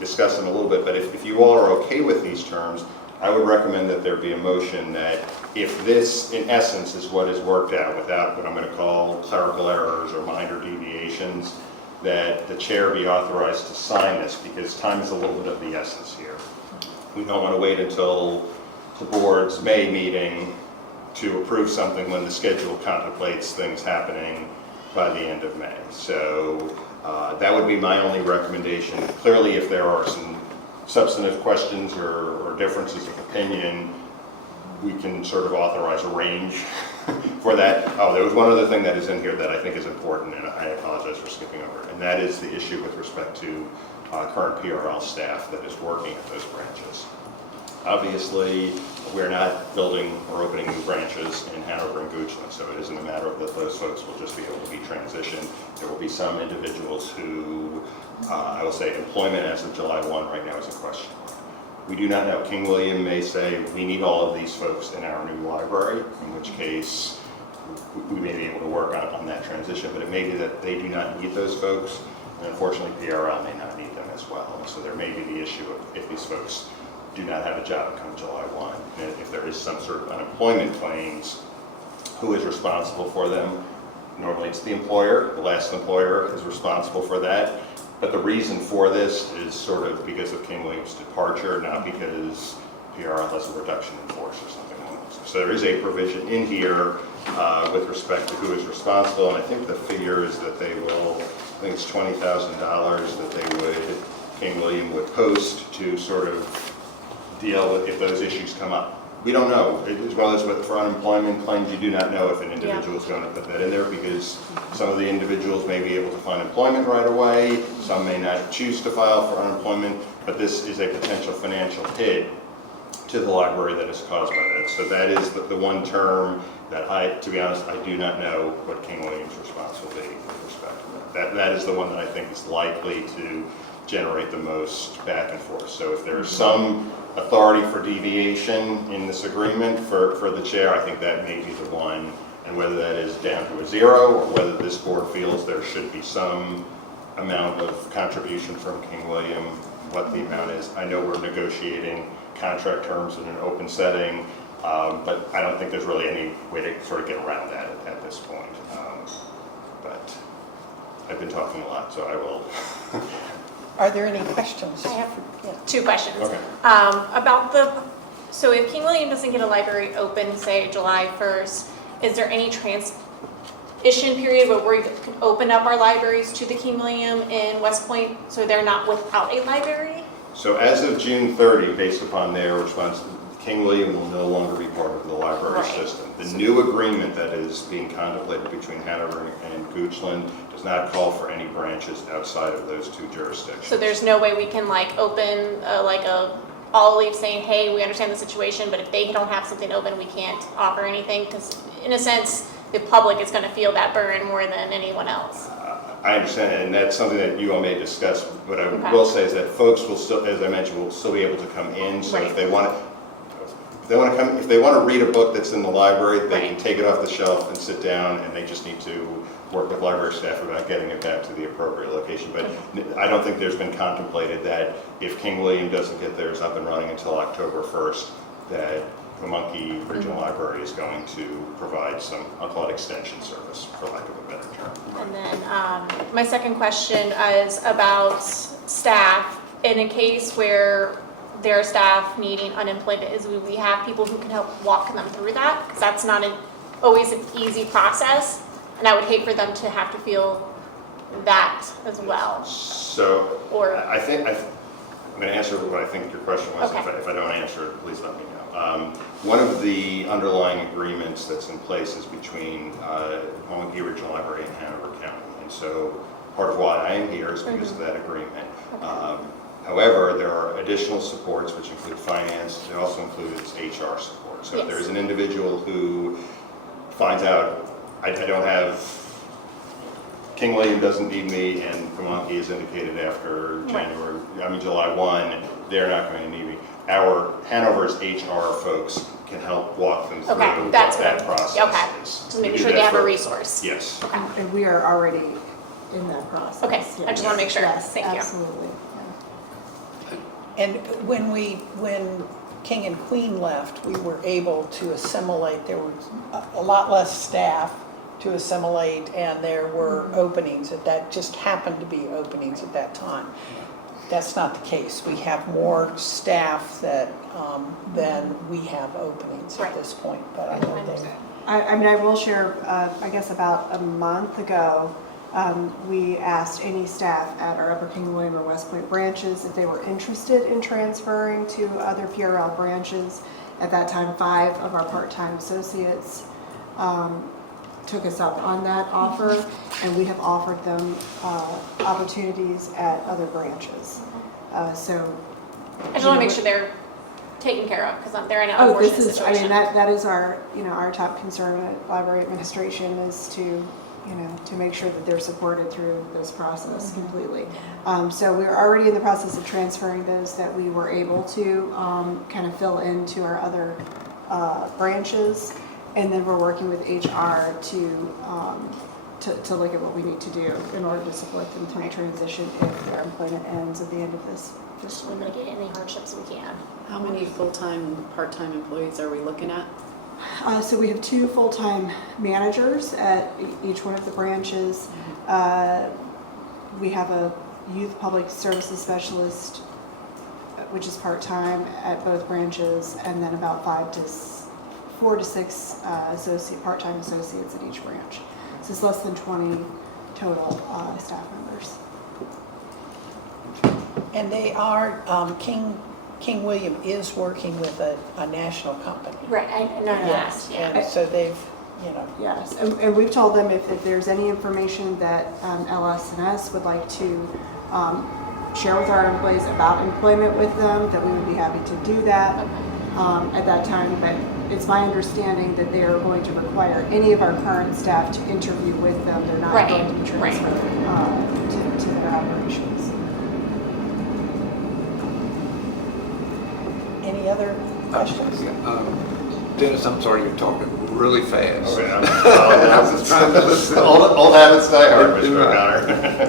discuss them a little bit, but if you all are okay with these terms, I would recommend that there be a motion that if this, in essence, is what is worked out without what I'm going to call clerical errors or minor deviations, that the chair be authorized to sign this, because time is a little bit of the essence here. We don't want to wait until the board's May meeting to approve something when the schedule contemplates things happening by the end of May. So that would be my only recommendation. Clearly, if there are some substantive questions or differences of opinion, we can sort of authorize a range for that. Oh, there was one other thing that is in here that I think is important, and I apologize for skipping over it, and that is the issue with respect to current PRL staff that is working at those branches. Obviously, we're not building or opening new branches in Hanover and Goochland, so it isn't a matter of that those folks will just be able to be transitioned. There will be some individuals who, I will say, employment as of July 1 right now is a question. We do not know. King William may say, we need all of these folks in our new library, in which case we may be able to work on that transition, but it may be that they do not need those folks, and unfortunately PRL may not need them as well. And so there may be the issue of if these folks do not have a job come July 1. And if there is some sort of unemployment claims, who is responsible for them? Normally it's the employer. The last employer is responsible for that. But the reason for this is sort of because of King William's departure, not because PRL has a reduction in force or something like that. So there is a provision in here with respect to who is responsible, and I think the figure is that they will, I think it's $20,000 that they would, King William would post to sort of deal with if those issues come up. We don't know, as well as for unemployment claims, you do not know if an individual is going to put that in there, because some of the individuals may be able to find employment right away, some may not choose to file for unemployment, but this is a potential financial hit to the library that is caused by that. So that is the one term that to be honest, I do not know what King William's response will be with respect to that. That is the one that I think is likely to generate the most back and forth. So if there's some authority for deviation in this agreement for the chair, I think that may be the one. And whether that is down to a 0 or whether this board feels there should be some amount of contribution from King William, what the amount is. I know we're negotiating contract terms in an open setting, but I don't think there's really any way to sort of get around that at this point. But I've been talking a lot, so I will. Are there any questions? I have 2 questions. Okay. So if King William doesn't get a library open, say July 1st, is there any transition period where we can open up our libraries to the King William in West Point so they're not without a library? So as of June 30, based upon their response, King William will no longer be part of the library Right. system. The new agreement that is being contemplated between Hanover and Goochland does not call for any branches outside of those two jurisdictions. So there's no way we can like open like a olive saying, hey, we understand the situation, but if they don't have something open, we can't offer anything? Because in a sense, the public is going to feel that burn more than anyone else. I understand, and that's something that you all may discuss. What I Okay. will say is that folks will still, as I mentioned, will still be able to come in. So Right. if they want to read a book that's in the library, they can Right. take it off the shelf and sit down, and they just need to work with library staff about getting it back to the appropriate location. But I don't think there's been contemplated that if King William doesn't get theirs up and running until October 1st, that Pamunkey Regional Library is going to provide some, I'll call it extension service, for lack of a better term. And then my second question is about staff. In a case where their staff needing unemployment, is we have people who can help walk them through that? Because that's not always an easy process, and I would hate for them to have to feel that as well. So Or- I think, I'm going to answer what I think your question was. Okay. If I don't answer it, please let me know. One of the underlying agreements that's in place is between Pamunkey Regional Library and Hanover County. And so part of why I am here is because of that agreement. However, there are additional supports which include finance. It also includes HR support. So if Yes. there's an individual who finds out, I don't have, King William doesn't need me, and Pamunkey is indicated after July 1, they're not going to need me. Our Hanover's HR folks can help walk them through Okay, what that's that good. process Okay. is. Just We making do sure they that have a for- resource. Yes. And we are already in that process. Okay, I just wanna make sure. Yes, Thank you. absolutely. And when King and Queen left, we were able to assimilate. There was a lot less staff to assimilate, and there were openings. That just happened to be openings at that time. That's not the case. We have more staff than we have openings at Right. this point. But I know they. I mean, I will share, I guess about a month ago, we asked any staff at our Upper King William or West Point branches if they were interested in transferring to other PRL branches. At that time, 5 of our part-time associates took us up on that offer, and we have offered them opportunities at other branches. So. I just want to make sure they're taken care of, because they're in an Oh, unfortunate this is, I situation. mean, that is our, our top concern at library administration is to, to make sure that they're supported through this process completely. So we're already in the process of transferring those that we were able to kind of fill into our other branches. And then we're working with HR to look at what we need to do in order to support them through transition if their employment ends at the end of this Just want to mitigate any hardships we can. How many full-time, part-time employees are we looking at? So we have 2 full-time managers at each one of the branches. We have a youth public services specialist, which is part-time at both branches, and then about 4 to 6 part-time associates at each branch. So it's less than 20 total staff members. And they are, King William is working with a national company. Right, I know that, yeah. And so they've, Yes, and we've told them if there's any information that LS&S would like to share with our employees about employment with them, that we would be happy to do that at that time. But it's my understanding that they are going to require any of our current staff to interview with them. They're not going to be transferred to their operations. any other questions? Dennis, I'm sorry, you're talking really fast. Okay, I was trying to listen. Old habits die hard, Mr. Right.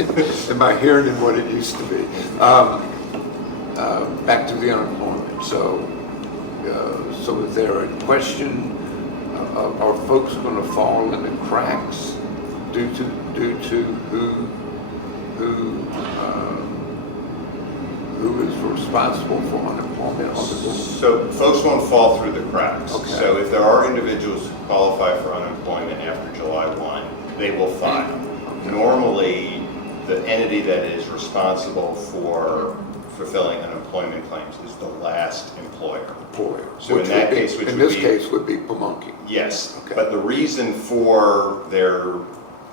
O'Connor. Am I hearing in what it used to be? Back to the unemployment. So is there a question? Are folks going to fall in the cracks due to who is responsible for unemployment on the board? So folks won't fall through the cracks. Okay. So if there are individuals who qualify for unemployment after July 1, they will file. Normally, the entity that is responsible for fulfilling unemployment claims is the last employer. Employer. So in Which that would be- case, which in would this be- case would be Pamunkey. Yes, Okay. but the reason for their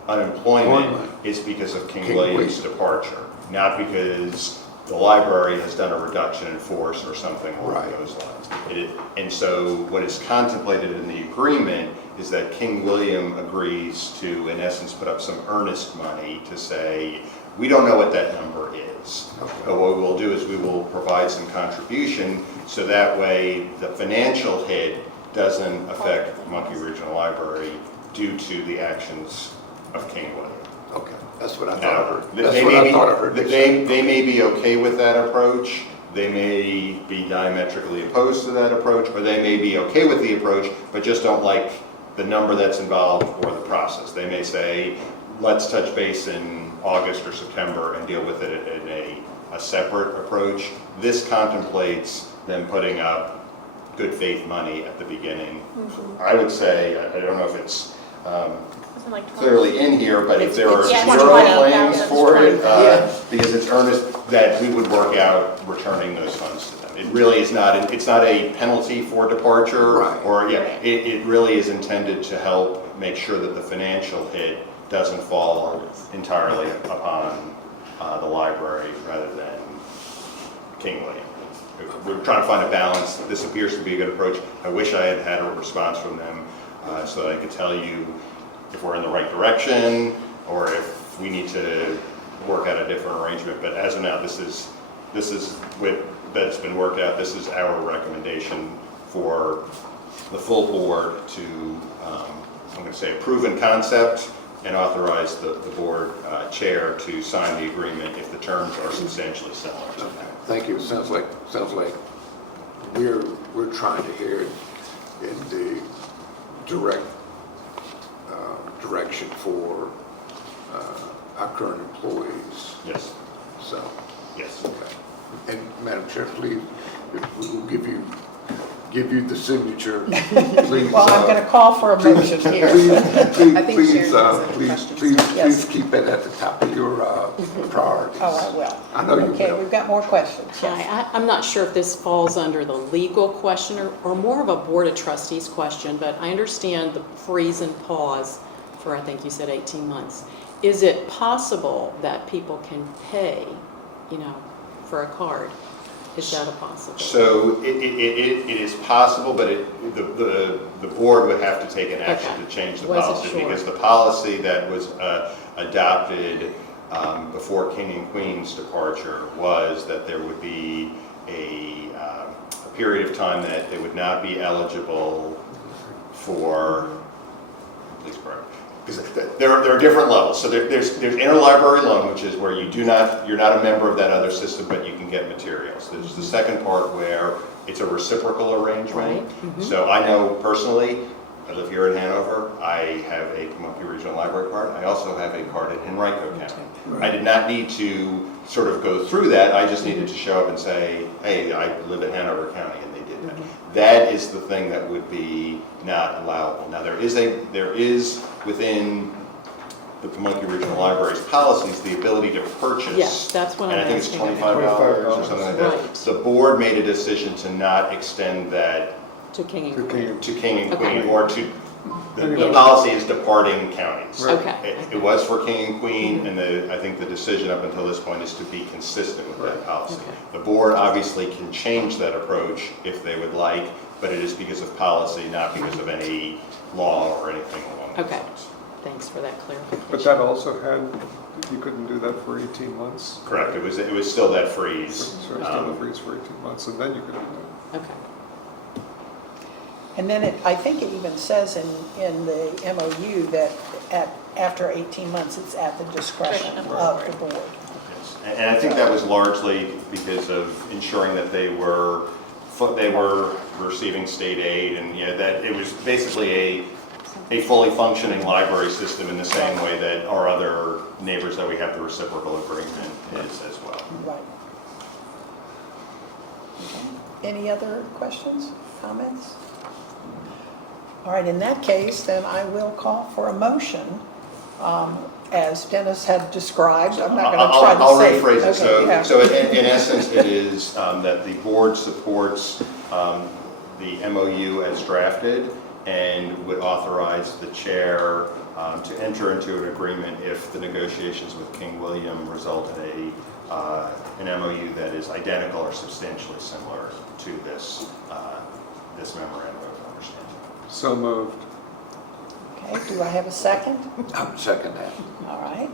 unemployment Employment. is because of King King William's William. departure, not because the library has done a reduction in force or something along Right. those lines. And so what is contemplated in the agreement is that King William agrees to, in essence, put up some earnest money to say, we don't know what that number is. Okay. But what we'll do is we will provide some contribution, so that way the financial hit doesn't affect Monkey Regional Library due to the actions of King William. Okay, that's what I thought I Now, heard. they That's may what I be- thought I heard. you say. They may be okay with that approach, they may be diametrically opposed to that approach, or they may be okay with the approach, but just don't like the number that's involved or the process. They may say, let's touch base in August or September and deal with it in a separate approach. This contemplates them putting up good faith money at the beginning. I would say, I don't know if it's Wasn't like 20. clearly in here, but if there are It's- yeah, zero 20,000, claims it's for it, 20,000. because it's earnest, that we would work out returning those funds to them. It really is not, it's not a penalty for departure, Right. or, yeah, Right. it really is intended to help make sure that the financial hit doesn't fall entirely upon the library rather than King William. We're trying to find a balance. This appears to be a good approach. I wish I had had a response from them so that I could tell you if we're in the right direction or if we need to work out a different arrangement. But as of now, this is what that's been worked out. This is our recommendation for the full board to, I'm going to say, approve in concept and authorize the board chair to sign the agreement if the terms are substantially similar to that. Thank you. Sounds like we're trying to hear it in the direction for our current employees. Yes, So, yes. okay. And Madam Chair, please, if we will give you the signature, please. Well, I'm going to call for a motion here. I think Sharon has some questions. Yes. Please keep it at the top of your priorities. Oh, I will. I know you Okay, will. we've got more questions. Yes. Hi, I'm not sure if this falls under the legal question or more of a Board of Trustees question, but I understand the freeze and pause for, I think you said 18 months. Is it possible that people can pay, for a card? Is that a possibility? So it is possible, but the board would have to take an action Okay. to change the Wasn't policy. sure. Because the policy that was adopted before King and Queen's departure was that there would be a period of time that they would not be eligible for, please correct, because there are different levels. So there's interlibrary loan, which is where you're not a member of that other system, but you can get materials. There's the second part where it's a reciprocal arrangement. Right. So I know personally, I live here in Hanover, I have a Pamunkey Regional Library card. I also have a card in Henrico County. I did not need to sort of go through that. I just needed to show up and say, hey, I live in Hanover County, and they did that. That is the thing that would be not allowable. Now, there is within the Pamunkey Regional Library's policies the ability to purchase. Yes, that's what I'm And I think it's asking. $25 or something like that. Right. The board made a decision to not extend that To King and To Queen? King. to King and Okay. Queen, or to, the policy is departing counties. Okay. It was for King and Queen, and I think the decision up until this point is to be consistent with that policy. Okay. The board obviously can change that approach if they would like, but it is because of policy, not because of any law or anything along those Okay. lines. Thanks for that clarification. But that also had, you couldn't do that for 18 months? Correct, it was still that freeze. So it's still a freeze for 18 months, and then you could do that. Okay. And then I think it even says in the MOU that after 18 months, it's at the discretion of the board. Yes. And I think that was largely because of ensuring that they were receiving state aid, and that it was basically a fully functioning library system in the same way that our other neighbors that we have the reciprocal agreement is as well. Right. Okay. Any other questions, comments? All right, in that case, then I will call for a motion as Dennis had described. I'm not going to try to I'll say. rephrase it. Okay, yeah. So in essence, it is that the board supports the MOU as drafted and would authorize the chair to enter into an agreement if the negotiations with King William result in an MOU that is identical or substantially similar to this memorandum of understanding. So moved. Okay, do I have a second? I would second that. All right.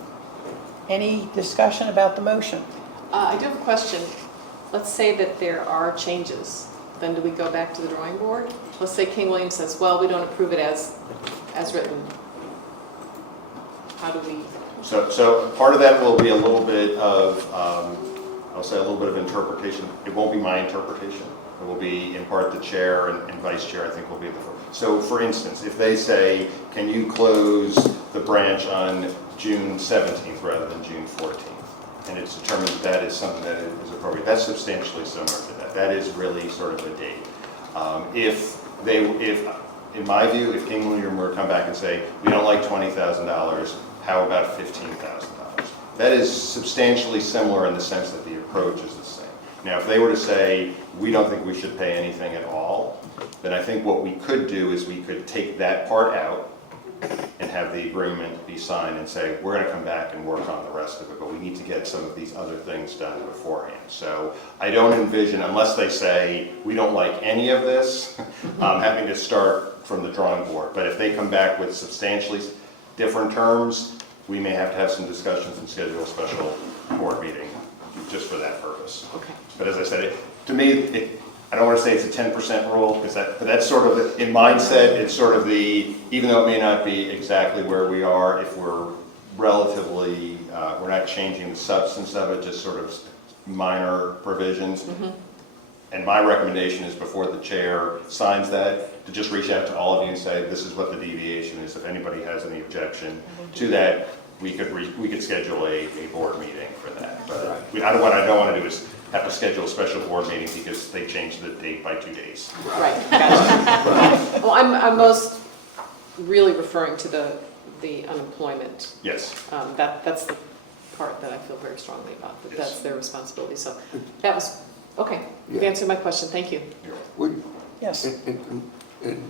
Any discussion about the motion? I do have a question. Let's say that there are changes. Then do we go back to the drawing board? Let's say King William says, well, we don't approve it as written. How do we? So part of that will be a little bit of, I'll say a little bit of interpretation. It won't be my interpretation. It will be in part the chair and vice chair, I think, will be the first. So for instance, if they say, can you close the branch on June 17th rather than June 14th? And it's determined that is something that is appropriate. That's substantially similar to that. That is really sort of a date. If in my view, if King William were to come back and say, we don't like $20,000, how about $15,000? That is substantially similar in the sense that the approach is the same. Now, if they were to say, we don't think we should pay anything at all, then I think what we could do is we could take that part out and have the agreement be signed and say, we're going to come back and work on the rest of it, but we need to get some of these other things done beforehand. So I don't envision, unless they say, we don't like any of this, having to start from the drawing board. But if they come back with substantially different terms, we may have to have some discussions and schedule a special board meeting just for that purpose. Okay. But as I said, to me, I don't want to say it's a 10% rule, because but that's sort of, in mindset, it's sort of even though it may not be exactly where we are, if we're relatively, we're not changing the substance of it, just sort of minor provisions. Mm-hmm. And my recommendation is before the chair signs that, to just reach out to all of you and say, this is what the deviation is. If anybody has any objection to that, we could schedule a board meeting for that. But what I don't want to do is have to schedule a special board meeting because they changed the date by 2 days. Right, gotcha. Well, I'm most really referring to the unemployment. Yes. That's the part that I feel very strongly about, that that's their responsibility. So that was, okay, you've answered my question, thank you. Would, Yes. and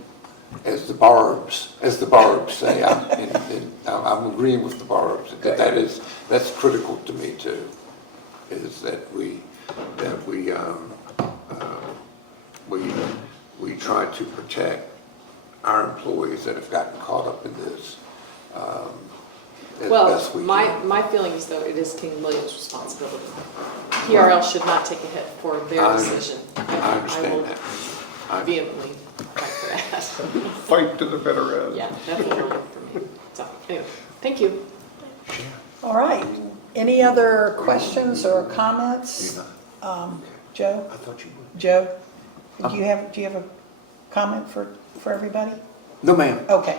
as the Barbs say, I'm agreeing with the Barbs, that's critical to me too, is that we try to protect our employees that have gotten caught up in this as best we Well, can. my feeling is though it is King William's responsibility. PRL should not take a hit for their decision. I understand that. I will vehemently fight for that. Fight to the bitter end. Yeah, definitely for me. So, anyway, thank you. All right. Any other questions or comments? Joe? I thought you would. Joe? Do you have a comment for everybody? No, ma'am. Okay.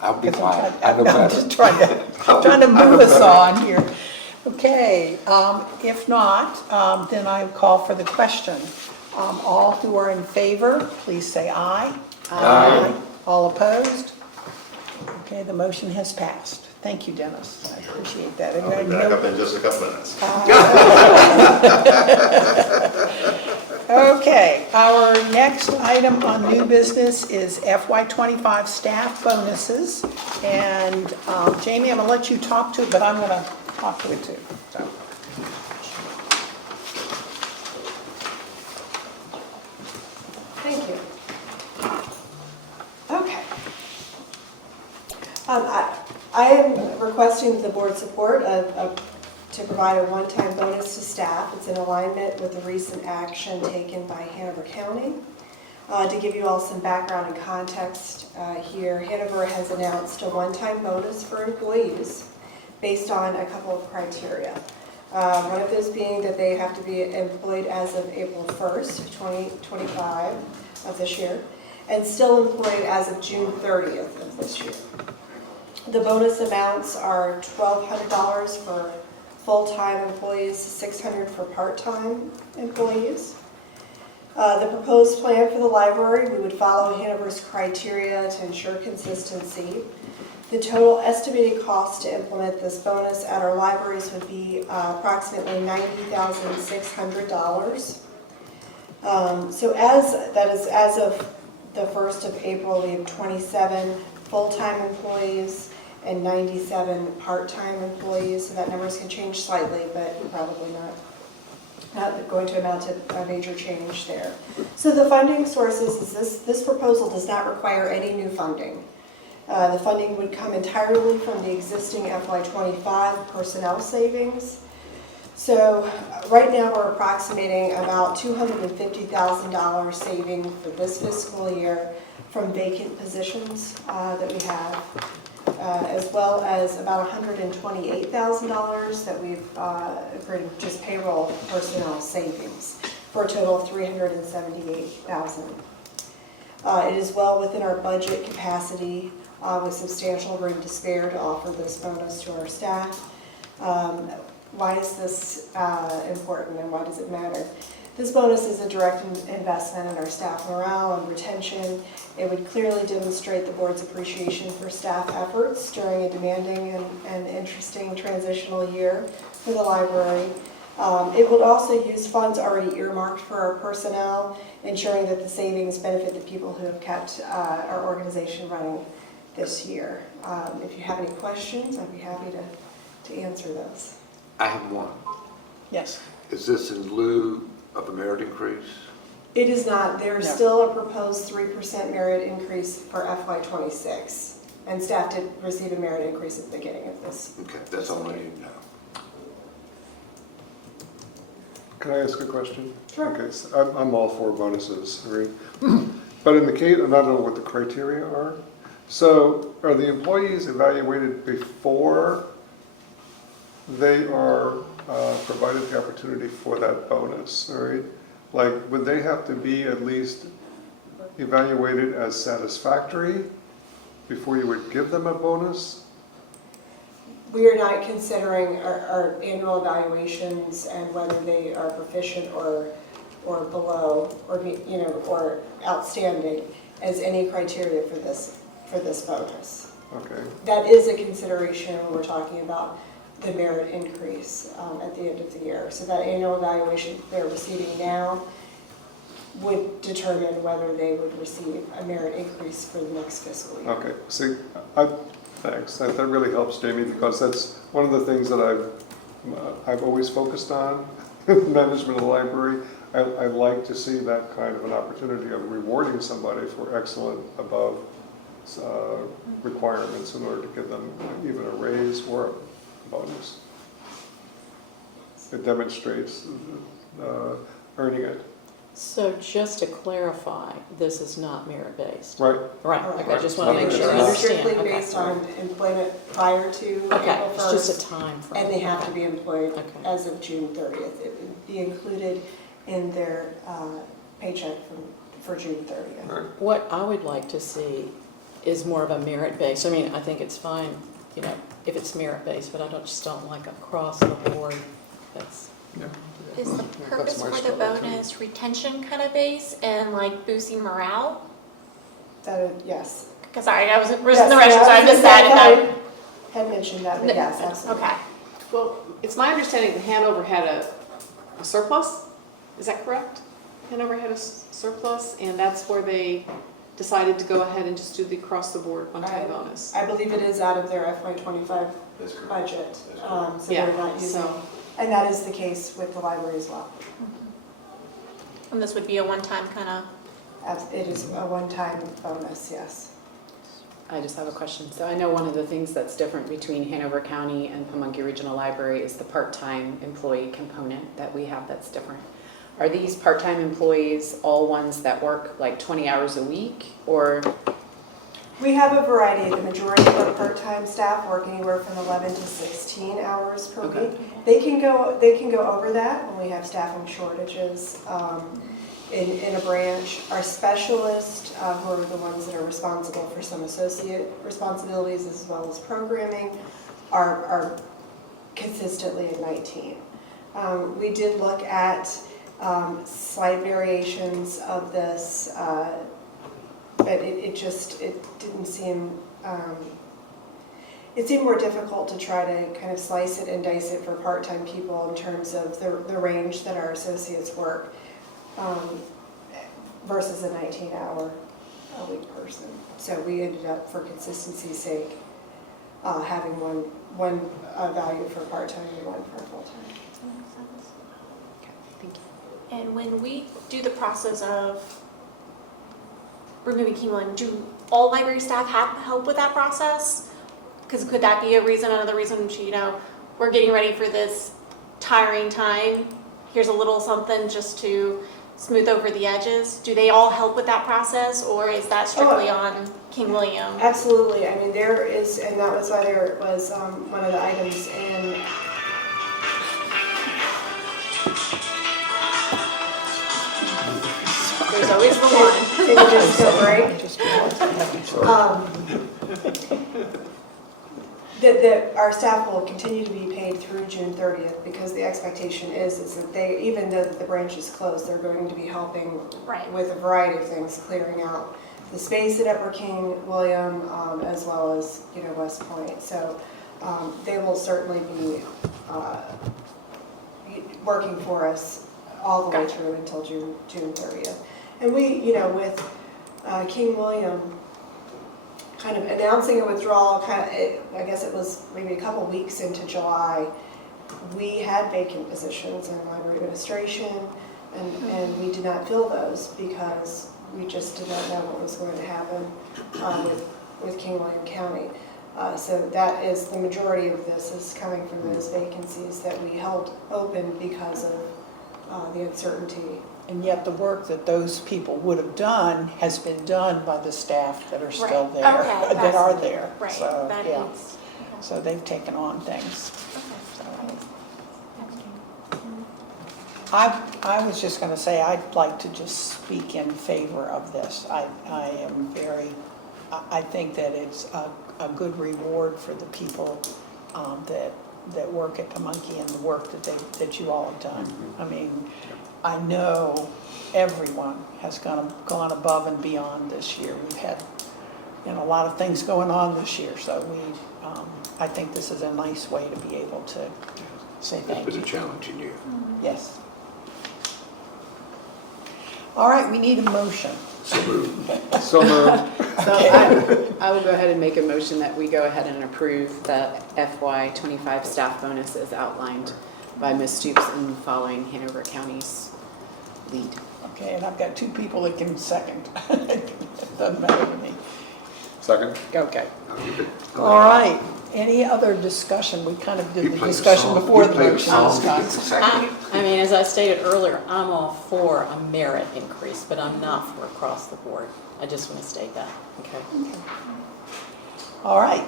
I'll be 'Cause quiet. I'm I know better. just trying to move us on here. Okay, if not, then I call for the question. All who are in favor, please say aye. Aye. All opposed? Okay, the motion has passed. Thank you, Dennis. I appreciate that. I'll be back up in just a couple minutes. Okay, our next item on new business is FY25 staff bonuses. And Jamie, I'm going to let you talk to it, but I'm going to talk to it too. So. Thank you. Okay. I am requesting the board support to provide a one-time bonus to staff. It's in alignment with the recent action taken by Hanover County. To give you all some background and context here, Hanover has announced a one-time bonus for employees based on a couple of criteria. One of those being that they have to be employed as of April 1st, 2025 of this year, and still employed as of June 30th of this year. The bonus amounts are $1,200 for full-time employees, $600 for part-time employees. The proposed plan for the library, we would follow Hanover's criteria to ensure consistency. The total estimated cost to implement this bonus at our libraries would be approximately $90,600. So as of the 1st of April, we have 27 full-time employees and 97 part-time employees. So that numbers can change slightly, but probably not going to amount to a major change there. So the funding sources is this proposal does not require any new funding. The funding would come entirely from the existing FY25 personnel savings. So right now we're approximating about $250,000 saving for this fiscal year from vacant positions that we have, as well as about $128,000 that we've agreed just payroll personnel savings for a total of $378,000. It is well within our budget capacity with substantial room to spare to offer this bonus to our staff. Why is this important and why does it matter? This bonus is a direct investment in our staff morale and retention. It would clearly demonstrate the board's appreciation for staff efforts during a demanding and interesting transitional year for the library. It would also use funds already earmarked for our personnel, ensuring that the savings benefit the people who have kept our organization running this year. If you have any questions, I'd be happy to answer those. I have one. Yes. Is this in lieu of a merit increase? It is not. There is No. still a proposed 3% merit increase for FY26, and staff did receive a merit increase at the beginning of this. Okay, that's all I need to know. Can I ask a question? Sure. Okay, so I'm all for bonuses, right? But in the case, and I don't know what the criteria are. So are the employees evaluated before they are provided the opportunity for that bonus, all right? Like, would they have to be at least evaluated as satisfactory before you would give them a bonus? We are not considering our annual evaluations and whether they are proficient or below or outstanding as any criteria for this bonus. Okay, That is a consideration when we're talking about the merit increase at the end of the year. So that annual evaluation they're receiving now would determine whether they would receive a merit increase for the next fiscal year. okay. See, thanks. That really helps, Jamie, because that's one of the things that I've always focused on, management of the library. I like to see that kind of an opportunity of rewarding somebody for excellent above requirements in order to give them even a raise or a bonus. It demonstrates earning it. So just to clarify, this is not merit-based? Right. Right, okay, I just want to make It's sure I It's understand. strictly Okay. based on employment prior to Okay, April it's just 1st, a time frame. and they have to be employed Okay. as of June 30th. It would be included in their paycheck for June 30th. Right. What I would like to see is more of a merit-based. I mean, I think it's fine, if it's merit-based, but I just don't like across the board. That's, Yeah. Is the purpose my for the struggle, too. bonus retention kind of base and like boosting morale? Yes. Because sorry, I was in the Yes, rush, so I missed that. Had mentioned that, but yes, absolutely. Okay. Well, it's my understanding that Hanover had a surplus, is that correct? Hanover had a surplus, and that's where they decided to go ahead and just do the across-the-board one-time bonus. I believe it is out of their FY25 That's correct. budget, so Yeah, they're not using, so- and that is the case with the library as well. And this would be a one-time kind of, It is a one-time bonus, yes. I just have a question. So I know one of the things that's different between Hanover County and Pamunkey Regional Library is the part-time employee component that we have that's different. Are these part-time employees all ones that work like 20 hours a week, or? We have a variety. The majority of our part-time staff work anywhere from 11 to 16 hours per Okay. week. They can go over that when we have staffing shortages in a branch. Our specialists, who are the ones that are responsible for some associate responsibilities as well as programming, are consistently at 19. We did look at slight variations of this, but it didn't seem it seemed more difficult to try to kind of slice it and dice it for part-time people in terms of the range that our associates work versus a 19-hour-a-week person. So we ended up, for consistency's sake, having one value for part-time and one for full-time. Does that make sense? Okay, thank you. And when we do the process of removing King William, do all library staff have help with that process? Because could that be another reason, we're getting ready for this tiring time, here's a little something just to smooth over the edges? Do they all help with that process, or is that strictly on King William? Absolutely. I mean, there is, and that was why there was one of the items in. There's always the one. Did it just go break? That our staff will continue to be paid through June 30th, because the expectation is that they, even though the branch is closed, they're going to be helping Right. with a variety of things, clearing out the space at Upper King William, as well as, West Point. So they will certainly be working for us all the way Gotcha. through until June 30th. And we, with King William kind of announcing a withdrawal, I guess it was maybe a couple weeks into July, we had vacant positions in library administration, and we did not fill those because we just did not know what was going to happen with King William County. So that is, the majority of this is coming from those vacancies that we held open because of the uncertainty. And yet the work that those people would have done has been done by the staff that are still Right. there, Okay, that are there. Right, So, that yeah. is. So they've taken on things. Okay. I was just going to say, I'd like to just speak in favor of this. I think that it's a good reward for the people that work at Pamunkey and the work that you all have done. I mean, I know everyone has gone above and beyond this year. We've had, a lot of things going on this year, so I think this is a nice way to be able to say thank It's you. been a challenging year. Yes. All right, we need a motion. So moved. So Okay. I will go ahead and make a motion that we go ahead and approve the FY25 staff bonus as outlined by Ms. Stoops and following Hanover County's lead. Okay, and I've got two people that can second. Doesn't matter to me. Second? Okay. I'll give it- All right. Any other discussion? We kind of did You the played a discussion song. before You the played a motion song this to time. get the second. I mean, as I stated earlier, I'm all for a merit increase, but I'm not for across the board. I just want to state that, okay? All right.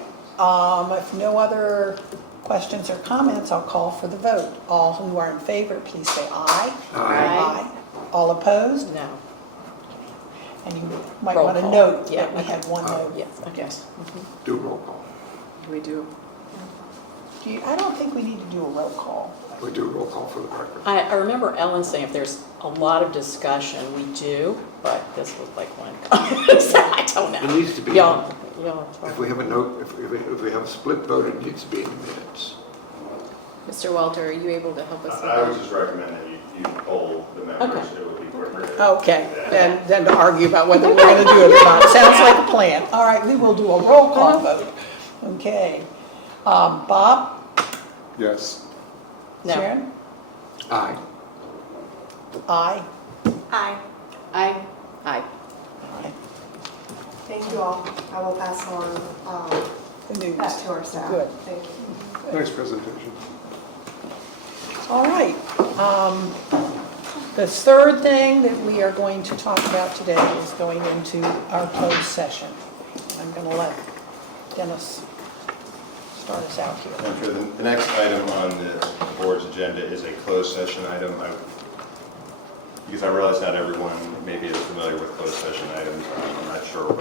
If no other questions or comments, I'll call for the vote. All who are in favor, please say aye. Aye. All opposed? No, And you might Roll want to call. note Yeah, that we okay. had one vote. yes, okay. Yes. Do a roll call. We do. I don't think we need to do a roll call. We do a roll call for the record. I remember Ellen saying if there's a lot of discussion, we do, but this was like one. So I don't know. It needs to be. Y'all. If we have a note, if we have a split vote, it needs to be in the minutes. Mr. Walter, are you able to help us with I would that? just recommend that you poll the members, Okay. it would be quicker. Okay, then to argue about whether we're going to do it or not. Sounds like a plan. All right, we will do a roll call vote. Okay. Bob? Yes. No. Sharon? Aye. Aye. Aye. Aye. Aye. All right. Thank you all. I will pass on The news. that to our staff. Good. Thank you. Nice presentation. All right. The third thing that we are going to talk about today is going into our closed session. I'm going to let Dennis start us out here. And for the next item on the board's agenda is a closed session item. Because I realize not everyone maybe is familiar with closed session items. I'm not sure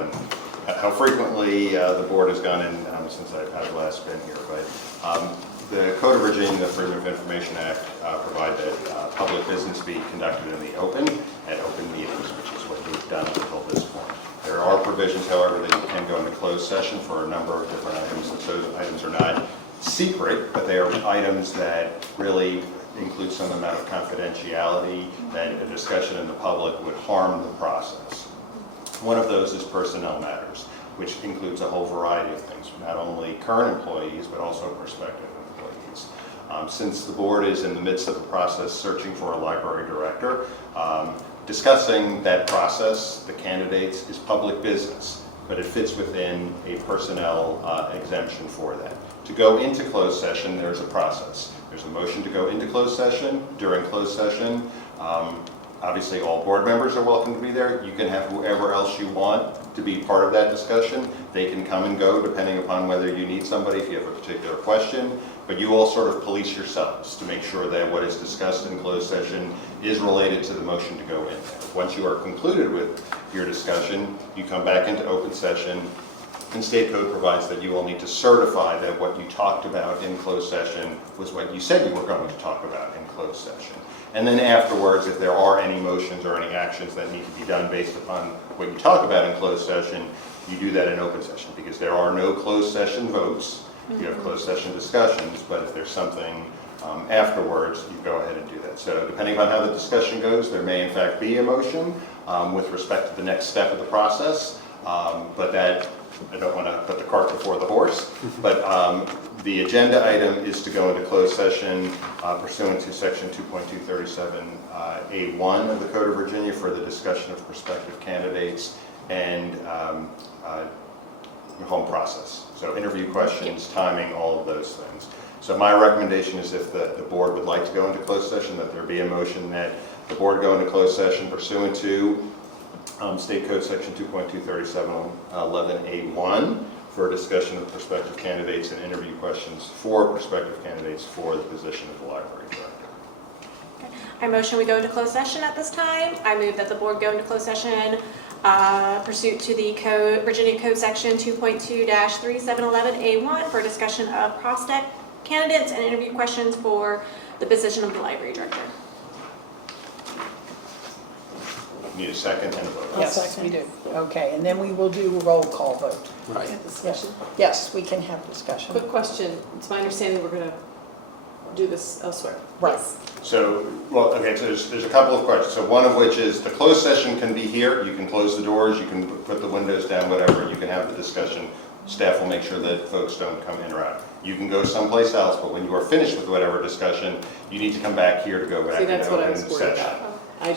how frequently the board has gone in since I've last been here. But the Code of Virginia, the Freedom of Information Act, provide that public business be conducted in the open at open meetings, which is what we've done until this point. There are provisions, however, that you can go into closed session for a number of different items. And those items are not secret, but they are items that really include some amount of confidentiality that a discussion in the public would harm the process. One of those is personnel matters, which includes a whole variety of things, not only current employees, but also prospective employees. Since the board is in the midst of the process searching for a library director, discussing that process, the candidates, is public business, but it fits within a personnel exemption for that. To go into closed session, there's a process. There's a motion to go into closed session. During closed session, obviously all board members are welcome to be there. You can have whoever else you want to be part of that discussion. They can come and go depending upon whether you need somebody, if you have a particular question. But you all sort of police yourselves to make sure that what is discussed in closed session is related to the motion to go in there. Once you are concluded with your discussion, you come back into open session, and state code provides that you will need to certify that what you talked about in closed session was what you said you were going to talk about in closed session. And then afterwards, if there are any motions or any actions that need to be done based upon what you talk about in closed session, you do that in open session, because there are no closed session votes. You have closed session discussions, but if there's something afterwards, you go ahead and do that. So depending on how the discussion goes, there may in fact be a motion with respect to the next step of the process, but that, I don't want to put the cart before the horse, but the agenda item is to go into closed session pursuant to section 2.237A1 of the Code of Virginia for the discussion of prospective candidates and home process. So interview questions, timing, all of those things. So my recommendation is if the board would like to go into closed session, that there be a motion that the board go into closed session pursuant to State Code Section 2.23711A1 for a discussion of prospective candidates and interview questions for prospective candidates for the position of the library director. I motion we go into closed session at this time. I move that the board go into closed session pursuant to the code, Virginia Code Section 2.2-3711A1 for discussion of prospect candidates and interview questions for the position of the library director. Need a second and a vote. Yes, we do. Okay, and then we will do a roll call vote. Right. Yes, yes, we can have discussion. Quick question, it's my understanding we're gonna do this elsewhere. Right. So, well, okay, so there's a couple of questions. So one of which is the closed session can be here. You can close the doors, you can put the windows down, whatever. You can have the discussion. Staff will make sure that folks don't come in or out. You can go someplace else, but when you are finished with whatever discussion, you need to come back here to go back See, into that's what I open was worried session. about. I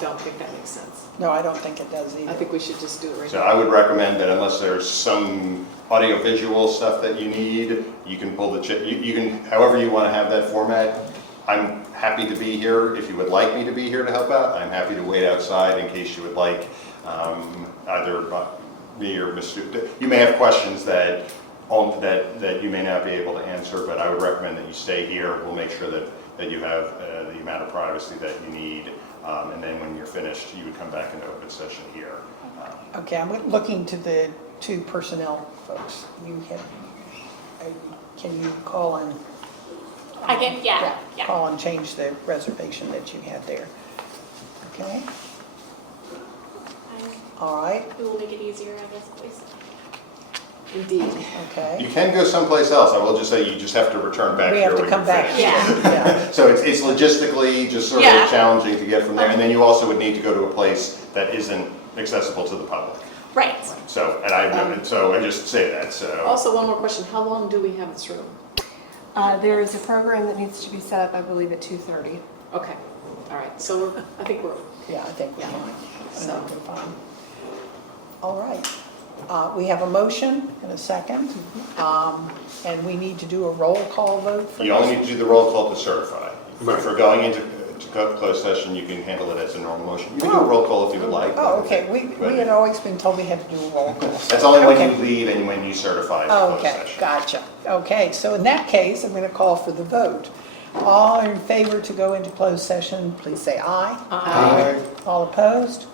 don't think that makes sense. No, I don't think it does either. I think we should just do it right So now. I would recommend that unless there's some audio-visual stuff that you need, you can pull the, you can, however you want to have that format. I'm happy to be here. If you would like me to be here to help out, I'm happy to wait outside in case you would like either me or Mr. You may have questions that you may not be able to answer, but I would recommend that you stay here. We'll make sure that you have the amount of privacy that you need. And then when you're finished, you would come back into open session here. Okay, I'm looking to the two personnel folks. Can you call and? I can, yeah. Call and change the reservation that you had there. Okay, all right, It will make it easier, I guess, please. Indeed. okay. You can go someplace else. I will just say you just have to return back We here have to when come you're back. finished. Yeah. So it's logistically just sort Yeah. of challenging to get from there. And then you also would need to go to a place that isn't accessible to the public. Right. So, so I just say that, so. Also, one more question, how long do we have this room? There is a program that needs to be set up, I believe, at 2:30. Okay, all right, so I think we're, Yeah, I think we're Yeah. fine. I So- think we're fine. All right. We have a motion and a second, and we need to do a roll call vote for You only this. need to do the roll call to certify. Right. For going into closed session, you can handle it as a normal motion. You can do a roll call if you would like. Oh, okay, we but had always been told we had to do a roll call. That's only when Okay. you leave and when you certify for closed Okay, session. gotcha. Okay, so in that case, I'm going to call for the vote. All in favor to go into closed session, please say aye. Aye. All opposed?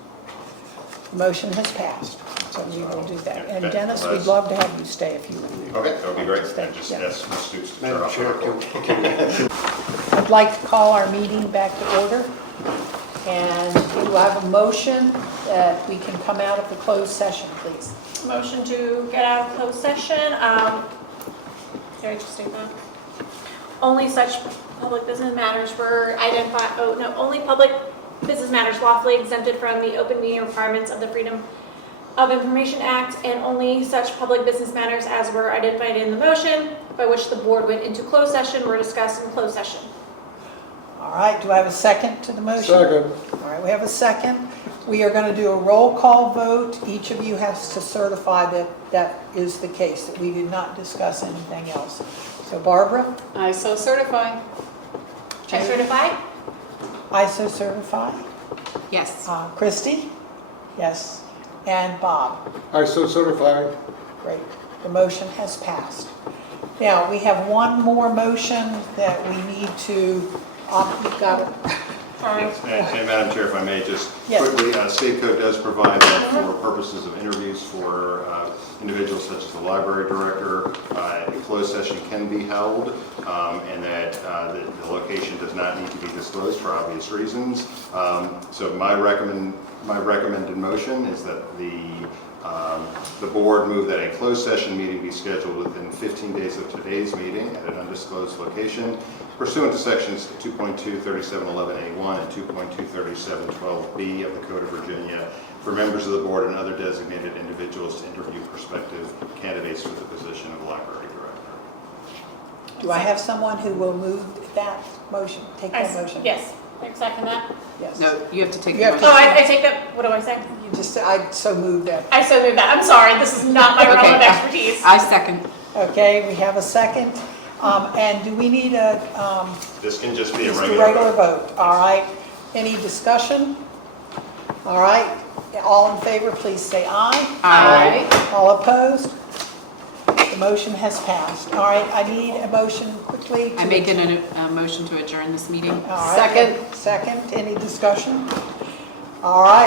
Motion has passed, so we will do that. And Okay, Dennis, well, we'd love to have you stay if you would. Okay, that would be great. And just Yeah. ask Ms. Stoops to turn Madam off the Chair, record. can I'd like to call our meeting back to order. And do I have a motion that we can come out of the closed session, please? Motion to get out of closed session. Very interesting thought. Only such public business matters were identified, only public business matters lawfully exempted from the open meeting requirements of the Freedom of Information Act, and only such public business matters as were identified in the motion by which the board went into closed session were discussed in closed session. All right, do I have a second to the motion? Second. All right, we have a second. We are going to do a roll call vote. Each of you has to certify that that is the case, that we did not discuss anything else. So Barbara, I so certify. I certify? I so certify. Yes. Christie? Yes. And Bob? I so certify. Great. The motion has passed. Now, we have one more motion that we need to, you've got it. Yes, and Madam Chair, if I may just Yes. quickly, state code does provide that for purposes of interviews for individuals such as the library director, a closed session can be held, and that the location does not need to be disclosed for obvious reasons. So my recommended motion is that the board move that a closed session meeting be scheduled within 15 days of today's meeting at an undisclosed location pursuant to sections 2.23711A1 and 2.23712B of the Code of Virginia for members of the board and other designated individuals to interview prospective candidates for the position of library director. Do I have someone who will move that motion, take that motion? Yes, I second that. Yes. No, you have to take You the have to- motion. Oh, I take that, what do I say? You just, I so moved that. I so moved that. I'm sorry, this is not my realm of Okay. expertise. I second. Okay, we have a second. And do we need a, This can just be a just a regular regular vote. vote? All right. Any discussion? All right. All in favor, please say aye. Aye. All opposed? The motion has passed. All right, I need a motion quickly. I make a motion to adjourn this meeting. All right. Second. Any discussion? All right.